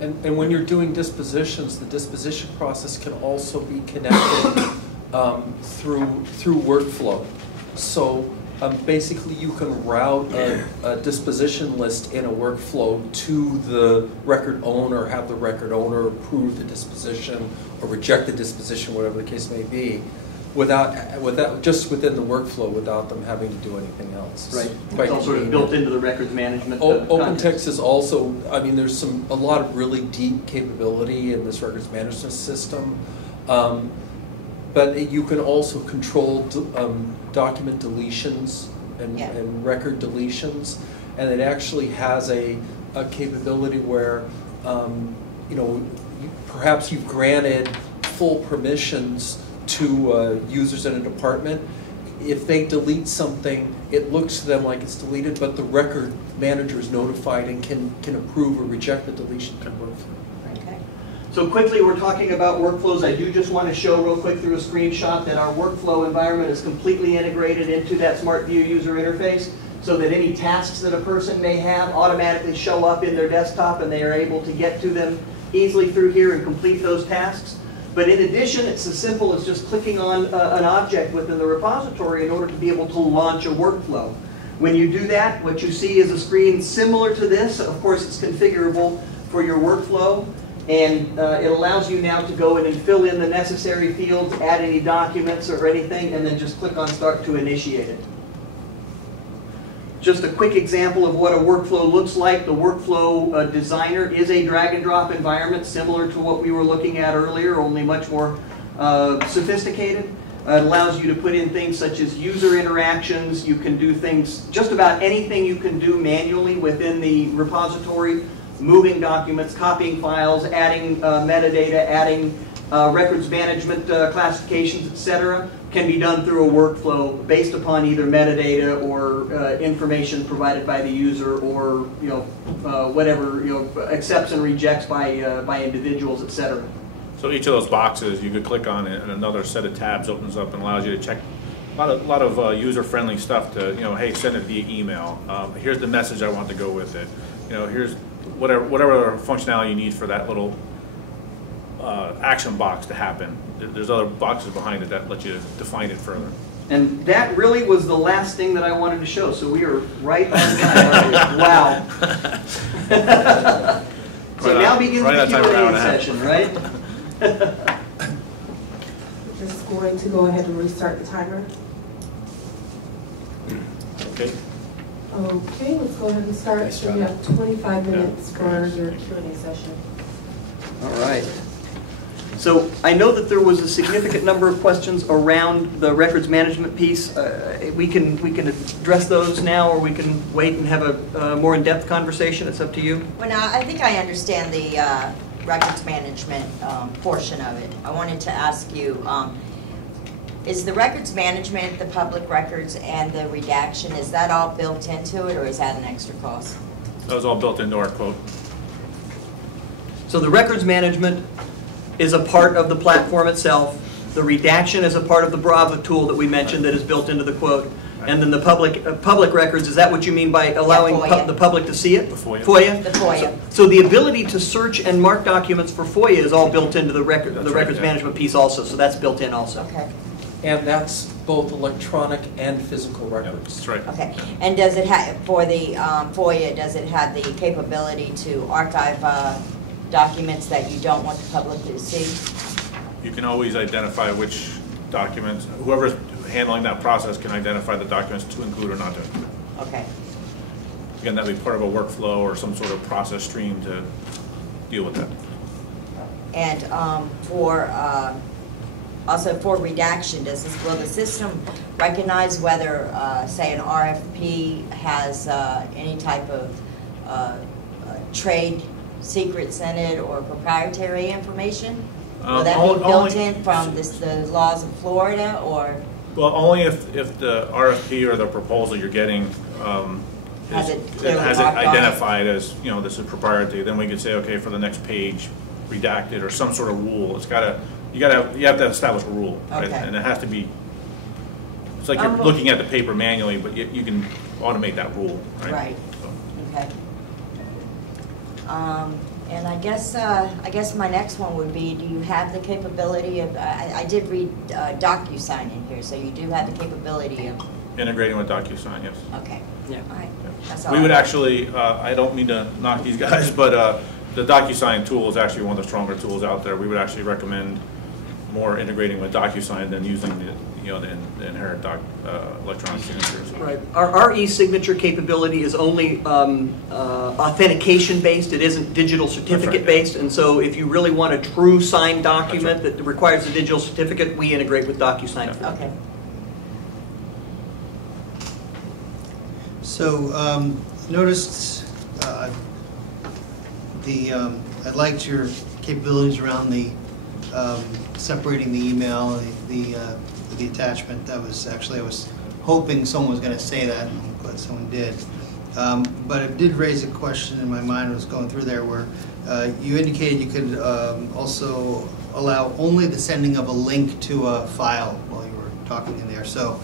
And when you're doing dispositions, the disposition process can also be connected through workflow. So basically you can route a disposition list in a workflow to the record owner, have the record owner approve the disposition or reject the disposition, whatever the case may be, without just within the workflow, without them having to do anything else. Right. It's all sort of built into the records management. OpenText is also, I mean, there's a lot of really deep capability in this records management system. But you can also control document deletions and record deletions, and it actually has a capability where, you know, perhaps you've granted full permissions to users in a department. If they delete something, it looks to them like it's deleted, but the record manager is notified and can approve or reject the deletion through workflow. Okay. So quickly, we're talking about workflows. I do just want to show real quick through a screenshot that our workflow environment is completely integrated into that SmartView user interface, so that any tasks that a person may have automatically show up in their desktop and they are able to get to them easily through here and complete those tasks. But in addition, it's as simple as just clicking on an object within the repository in order to be able to launch a workflow. When you do that, what you see is a screen similar to this. Of course, it's configurable for your workflow, and it allows you now to go in and fill in the necessary fields, add any documents or anything, and then just click on Start to initiate it. Just a quick example of what a workflow looks like. The workflow designer is a drag and drop environment similar to what we were looking at earlier, only much more sophisticated. It allows you to put in things such as user interactions. You can do things, just about anything you can do manually within the repository, moving documents, copying files, adding metadata, adding records management classifications, etc., can be done through a workflow based upon either metadata or information provided by the user, or whatever accepts and rejects by individuals, etc. So each of those boxes you could click on it, and another set of tabs opens up and allows you to check a lot of user-friendly stuff to hey, send it via email. Here's the message I want to go with it. Here's whatever functionality you need for that little action box to happen. There's other boxes behind it that let you define it further. And that really was the last thing that I wanted to show, so we are right on time. Wow. So now begins the Q&A session, right? Just going to go ahead and restart the timer. Okay. Okay, let's go ahead and start. So we have 25 minutes for your Q&A session. All right. So I know that there was a significant number of questions around the records management piece. We can address those now, or we can wait and have a more in-depth conversation. It's up to you. Well, now, I think I understand the records management portion of it. I wanted to ask you, is the records management, the public records, and the redaction, is that all built into it, or is that an extra cost? That was all built into our quote. So the records management is a part of the platform itself. The redaction is a part of the Brava tool that we mentioned that is built into the quote. And then the public records, is that what you mean by allowing the public to see it? The FOIA. FOIA? The FOIA. So the ability to search and mark documents for FOIA is all built into the records management piece also, so that's built in also. Okay. And that's both electronic and physical records. That's right. Okay. And does it have, for the FOIA, does it have the capability to archive documents that you don't want the public to see? You can always identify which documents, whoever's handling that process can identify the documents to include or not to include. Okay. Again, that would be part of a workflow or some sort of process stream to deal with that. And also for redaction, will the system recognize whether, say, an RFP has any type of trade secrets in it or proprietary information? Will that be built in from the laws of Florida, or? Well, only if the RFP or the proposal you're getting has it identified as, this is proprietary, then we could say, okay, for the next page, redacted or some sort of rule. You have to establish a rule, right? Okay. And it has to be. It's like you're looking at the paper manually, but you can automate that rule, right? Right. So. Okay. And I guess my next one would be, do you have the capability of, I did read DocuSign in here, so you do have the capability of Integrating with DocuSign, yes. Okay. Yeah. All right. Yeah. That's all We would I have. actually, I don't mean to knock these guys, but the DocuSign tool is actually one of the stronger tools out there. We would actually recommend more integrating with DocuSign than using the inherent electronic signatures. Right. Our e-signature capability is only authentication based. It isn't digital certificate based. And so if you really want a true signed document that requires a digital certificate, we integrate with DocuSign. Yeah. Okay. So noticed I liked your capabilities around the separating the email, the attachment. That was actually, I was hoping someone was going to say that, and I'm glad someone did. But it did raise a question in my mind. I was going through there where you indicated you could also allow only the sending of a link to a file while you were talking in there. So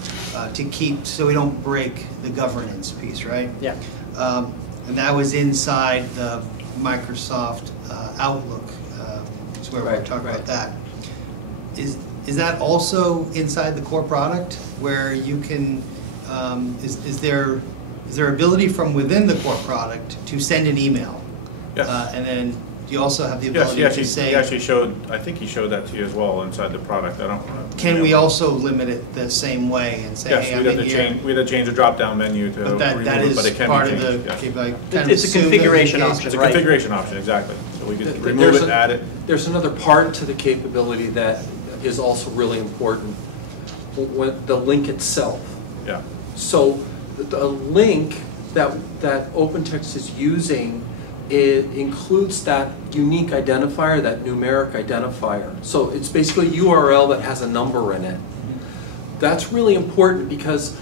so we don't break the governance piece, right? Yeah. And that was inside the Microsoft Outlook. That's where we're talking about that. Is that also inside the core product where you can, is there ability from within the core product to send an email? Yes. And then you also have the ability to say... He actually showed, I think he showed that to you as well inside the product. I don't... Can we also limit it the same way and say, yes, hey, we had to change the drop-down menu to but that remove it, but it can part be changed. of the... Yes. Okay, kind it's a configuration option, It's a right? configuration option, exactly. So we could remove it, add it. There's another part to the capability that is also really important, the link itself. Yeah. So the link that OpenText is using, it includes that unique identifier, that numeric identifier. So it's basically a URL that has a number in it. That's really important because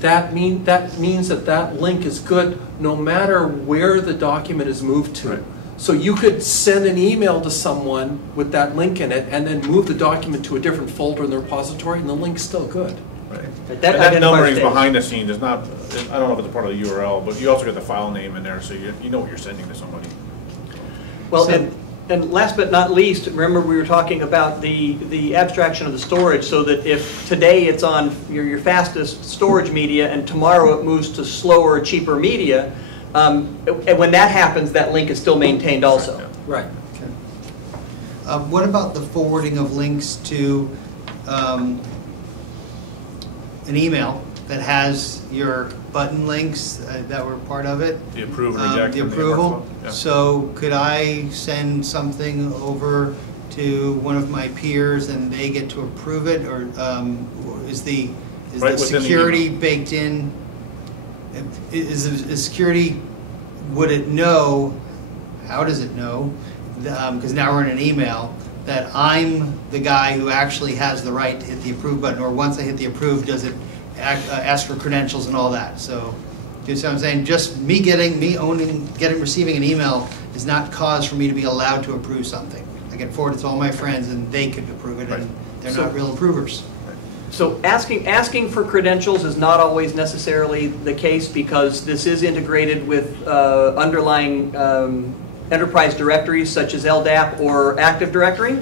that means that link is good no matter where the document is moved to. Right. So you could send an email to someone with that link in it and then move the document to a different folder in the repository and the link's still good. Right. That numbering behind the scenes is not, I don't know if it's a part of the URL, but you also get the file name in there so you know what you're sending to somebody. Well, and last but not least, remember we were talking about the abstraction of the storage, so that if today it's on your fastest storage media and tomorrow it moves to slower, cheaper media, and when that happens, that link is still maintained also. Right. Okay. What about the forwarding of links to an email that has your button links that were part of it? The approve and reject. The approval. Yeah. So could I send something over to one of my peers and they get to approve it, or is the security baked in? Is the security, would it know, how does it know, because now we're in an email, that I'm the guy who actually has the right to hit the approve button, or once I hit the approve, does it ask for credentials and all that? So, you see what I'm saying? Just receiving an email is not cause for me to be allowed to approve something. I can forward it to all my friends and they could approve it, and they're not real approvers. So asking for credentials is not always necessarily the case, because this is integrated with underlying enterprise directories such as LDAP or Active Directory.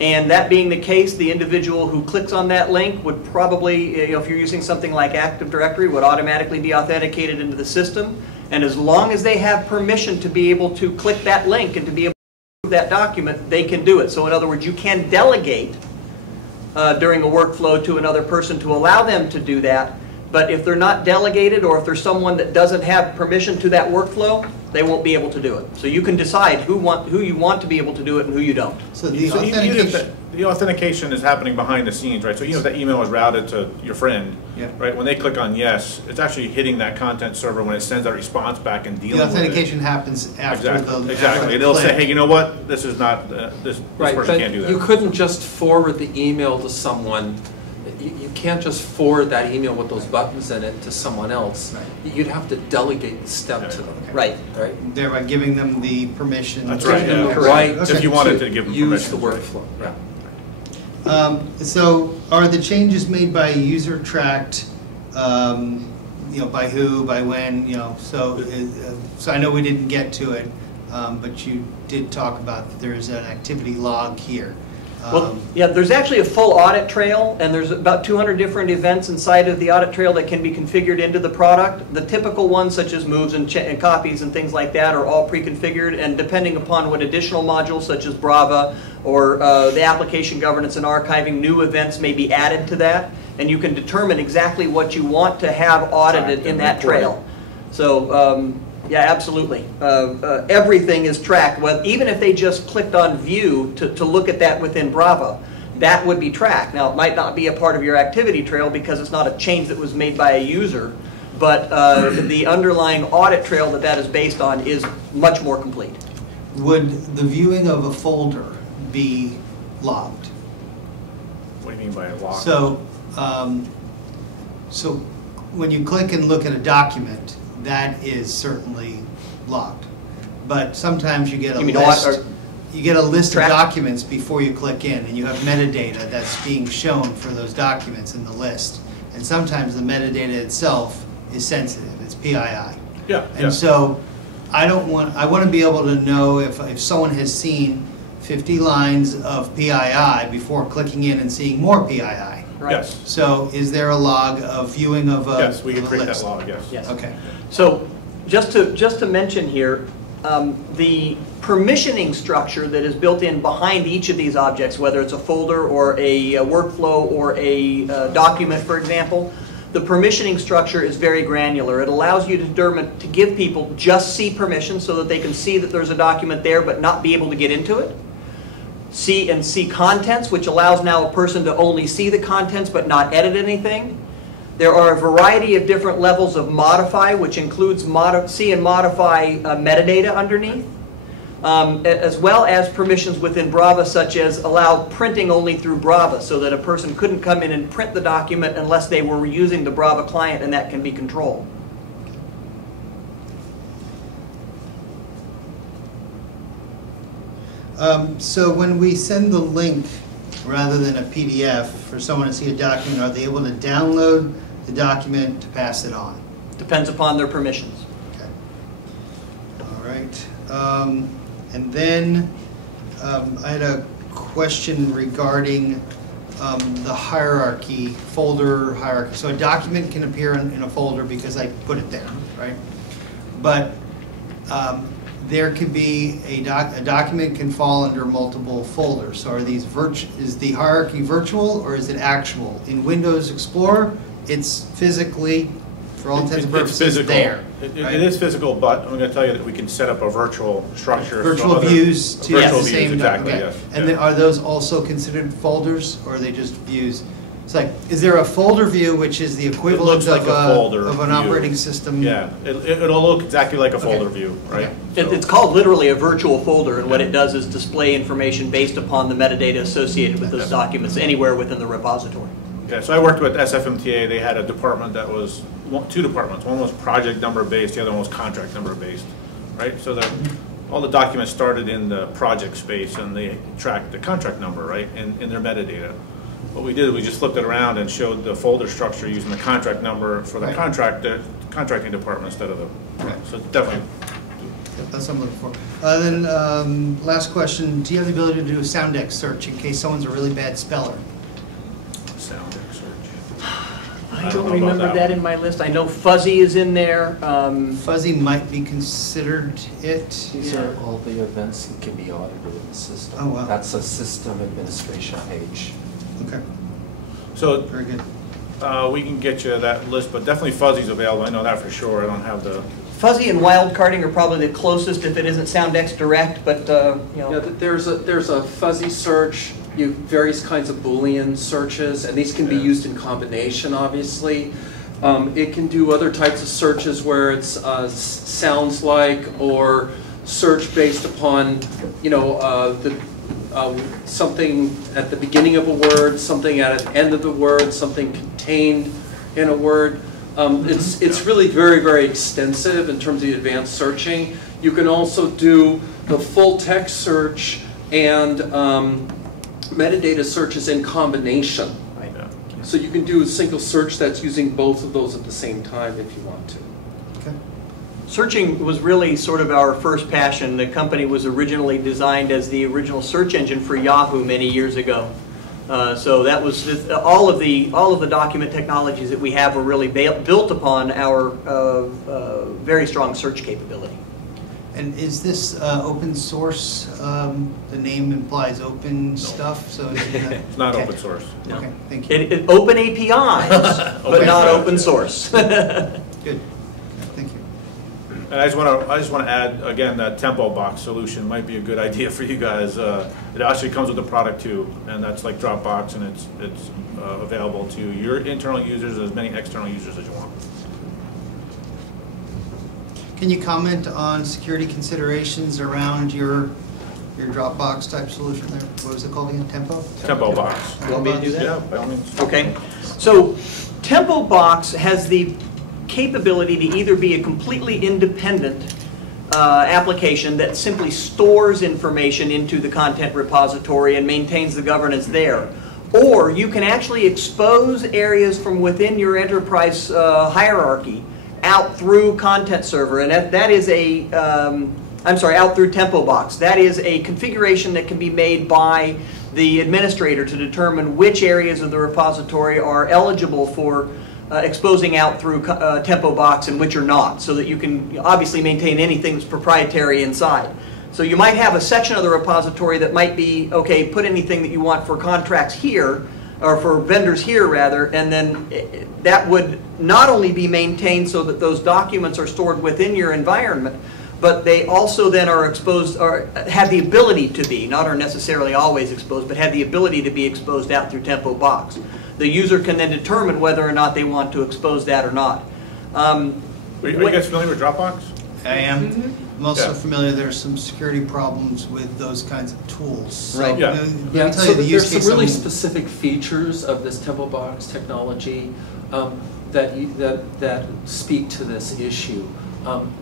And that being the case, the individual who clicks on that link would probably, if you're using something like Active Directory, would automatically be authenticated into the system. And as long as they have permission to be able to click that link and to be able to approve that document, they can do it. So in other words, you can delegate during a workflow to another person to allow them to do that. But if they're not delegated, or if there's someone that doesn't have permission to that workflow, they won't be able to do it. So you can decide who you want to be able to do it and who you don't. So the authentication is happening behind the scenes, right? So even if that email is routed to your friend, right? When they click on yes, it's actually hitting that content server when it sends that response back and dealing with it. The authentication happens after Exactly. It'll say, hey, you know what? This is not, this person can't do that. You couldn't just forward the email to someone. You can't just forward that email with those buttons in it to someone else. Right. You'd have to delegate the step to them. Right. Right. Thereby giving them the permission. That's right. Giving them the right if you wanted to give them use permission. the workflow. Yeah. So are the changes made by user tracked, by who, by when, so I know we didn't get to it, but you did talk about that there is an activity log here. Well, yeah, there's actually a full audit trail, and there's about 200 different events inside of the audit trail that can be configured into the product. The typical ones, such as moves and copies and things like that, are all pre-configured, and depending upon what additional modules, such as Brava or the application governance and archiving, new events may be added to that, and you can determine exactly what you want to have audited in that trail. So, yeah, absolutely. Everything is tracked. Well, even if they just clicked on View to look at that within Brava, that would be tracked. Now, it might not be a part of your activity trail because it's not a change that was made by a user, but the underlying audit trail that is based on is much more complete. Would the viewing of a folder be logged? What do you mean by a log? So, so when you click and look at a document, that is certainly locked. But sometimes you get a You mean list. You get a list of track? documents before you click in, and you have metadata that's being shown for those documents in the list. And sometimes the metadata itself is sensitive. It's PII. Yeah. And so I want to be able to know if someone has seen 50 lines of PII before clicking in and seeing more PII. Right. Yes. So is there a log of viewing of a Yes, we can of a create that list? log, yes. Yes. Okay. So just to mention here, the permissioning structure that is built in behind each of these objects, whether it's a folder or a workflow or a document, for example, the permissioning structure is very granular. It allows you to determine, to give people just see permission so that they can see that there's a document there but not be able to get into it. See and see contents, which allows now a person to only see the contents but not edit anything. There are a variety of different levels of modify, which includes see and modify metadata underneath, as well as permissions within Brava, such as allow printing only through Brava, so that a person couldn't come in and print the document unless they were using the Brava client, and that can be controlled. So when we send the link, rather than a PDF, for someone to see a document, are they able to download the document to pass it on? Depends upon their permissions. Okay. All right. And then I had a question regarding the hierarchy, folder hierarchy. So a document can appear in a folder because I put it there, right? But there could be a document can fall under multiple folders. So are these is the hierarchy virtual or is it actual? In Windows Explorer, it's physically, for all intents and purposes, there. It is physical, but I'm going to tell you that we can set up a virtual structure. Virtual views to virtual the views, same exactly, okay. yes. And yeah. then are those also considered folders, or are they just views? It's like, is there a folder view which is the equivalent like of, a folder of an view. operating system? Yeah, it'll look exactly like a folder Okay. view, right? Okay. It's called literally a virtual folder, and what it does is display information based upon the metadata associated with those documents anywhere within the repository. Okay, so I worked with SFMTA. They had a department that was, two departments. One was project number based, the other one was contract number based, right? So all the documents started in the project space and they tracked the contract number, right, in their metadata. What we did, we just flipped it around and showed the folder structure using the contract number for the contracting department instead of the, Right. so definitely. That's what I'm looking for. Then last question, do you have the ability to do a Soundex search in case someone's a really bad speller? Soundex search. I don't remember that in my list. I know Fuzzy is in there. Fuzzy might be considered it. These are all the events that can be audited in the system. Oh, wow. That's a system administration page. Okay, So very good. we can get you that list, but definitely Fuzzy's available. I know that for sure. I don't have the. Fuzzy and wildcarding are probably the closest if it isn't Soundex Direct, but you know. Yeah, there's a fuzzy search, various kinds of Boolean searches, and these can be used in combination, obviously. It can do other types of searches where it's sounds like, or search based upon, something at the beginning of a word, something at the end of the word, something contained in a word. It's really very, very extensive in terms of the advanced searching. You can also do the full text search and metadata searches in combination. Right. So you can do a single search that's using both of those at the same time if you want to. Okay. Searching was really sort of our first passion. The company was originally designed as the original search engine for Yahoo many years ago. So that was all of the document technologies that we have were really built upon our very strong search capability. And is this open source? The name implies open stuff, so It's not open source. No. Okay, thank you. It open APIs, but not open source. Good. Thank you. And I just want to add again that Tempo Box solution might be a good idea for you guys. It actually comes with the product too, and that's like Dropbox, and it's available to your internal users as many external users as you want. Can you comment on security considerations around your Dropbox type solution there? What was it called again? Tempo? Tempo Box. You want me to do that? Yeah, by all means. Okay. So Tempo Box has the capability to either be a completely independent application that simply stores information into the content repository and maintains the governance there. Or you can actually expose areas from within your enterprise hierarchy out through Content Server, and that is a, out through Tempo Box. That is a configuration that can be made by the administrator to determine which areas of the repository are eligible for exposing out through Tempo Box and which are not, so that you can obviously maintain anything that's proprietary inside. So you might have a section of the repository that might be, okay, put anything that you want for contracts here, or for vendors here rather, and then that would not only be maintained so that those documents are stored within your environment, but they also then are exposed, or have the ability to be, not are necessarily always exposed, but have the ability to be exposed out through Tempo Box. The user can then determine whether or not they want to expose that or not. Are you guys familiar with Dropbox? I am. Mm-hmm. I'm also familiar there's some security problems with those kinds of tools. So, Right. Yeah. Let me tell you the use there's some case really someone- specific features of this Tempo Box technology that speak to this issue.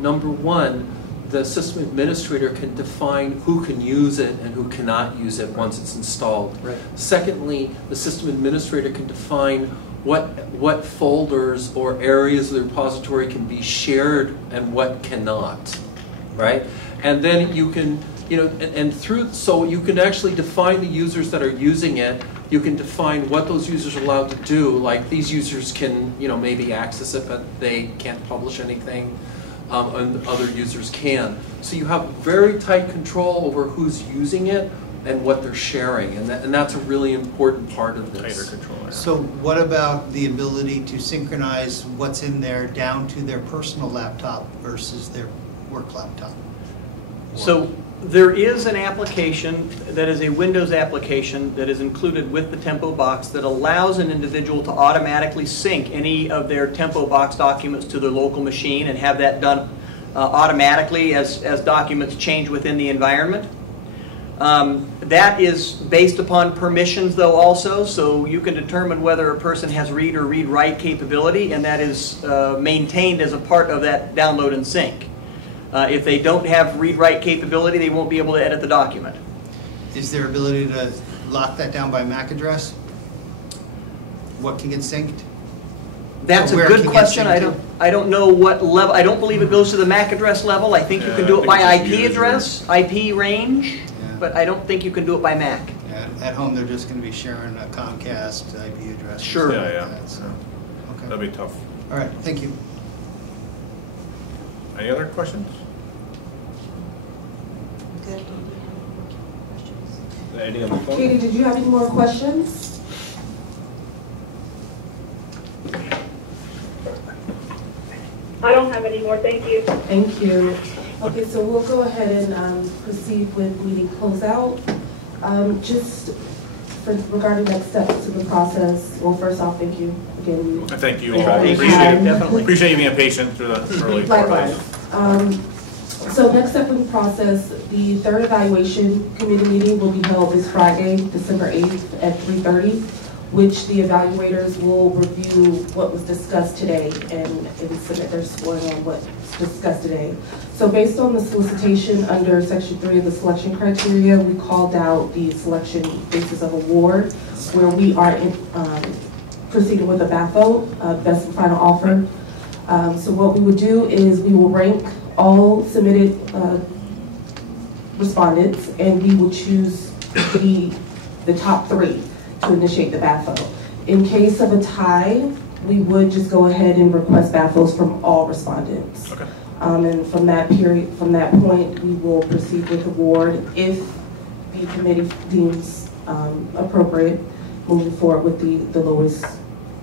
Number one, the system administrator can define who can use it and who cannot use it once it's installed. Right. Secondly, the system administrator can define what folders or areas of the repository can be shared and what cannot, right? And then you can, so you can actually define the users that are using it. You can define what those users are allowed to do. Like these users can, maybe access it, but they can't publish anything. And other users can. So you have very tight control over who's using it and what they're sharing, and that's a really important part of this. Tighter control. Yeah. So what about the ability to synchronize what's in there down to their personal laptop versus their work laptop? So there is an application that is a Windows application that is included with the Tempo Box that allows an individual to automatically sync any of their Tempo Box documents to their local machine and have that done automatically as documents change within the environment. That is based upon permissions though also, so you can determine whether a person has read or read-write capability, and that is maintained as a part of that download and sync. If they don't have read-write capability, they won't be able to edit the document. Is there ability to lock that down by MAC address? What can get synced? That's a Where good can it question. sync to? I don't know what level. I don't believe it goes to the MAC address level. I think you can do it by I think it's IP just address, IP range, but I don't think you can do it by MAC. Yeah, at home, they're just going to be sharing a Comcast IP address. Sure. Yeah. So, okay. That'd be tough. All right, thank you. Any other questions? Good. Any on the phone? Katie, did you have any more questions? I don't have any more, thank you. Thank you. Okay, so we'll go ahead and proceed with meeting closeout. Just regarding next steps to the process, well, first off, thank you again. Thank you all. Thank you. Appreciate it. Definitely. Appreciate you being patient through the early Likewise. process. So next step in the process, the third evaluation committee meeting will be held this Friday, December 8th at 3:30, which the evaluators will review what was discussed today and submit their scoring on what's discussed today. So based on the solicitation under Section 3 of the selection criteria, we called out the selection basis of award, where we are proceeding with a BAFO, best and final offer. So what we would do is we will rank all submitted respondents, and we will choose the top 3 to initiate the BAFO. In case of a tie, we would just go ahead and request BAFOs from all respondents. Okay. And from that point, we will proceed with award if the committee deems appropriate, moving forward with the lowest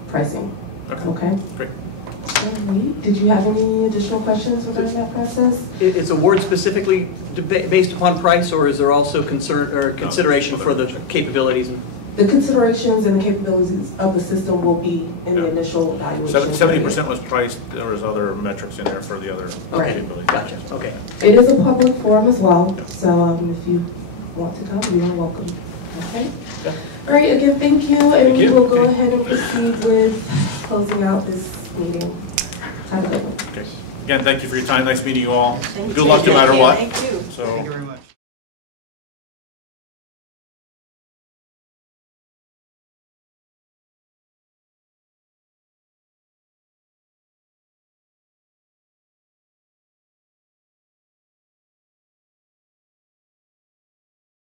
pricing. Okay? Great. Did you have any additional questions regarding that process? Is award specifically based upon price, or is there also consideration for the capabilities? The considerations and the capabilities of the system will be in the initial evaluation. 70% was priced. There was other metrics in there for the other Right. capabilities. Gotcha. Okay. It is a public forum as well, so if you want to come, you are welcome. Okay? Yeah. Great, again, thank you, and Thank we you. will go ahead and proceed with closing out this meeting. Have a Again, thank you for your time. Nice meeting you all. Thank Good you. luck no matter what. Thank you. So. Thank you very much.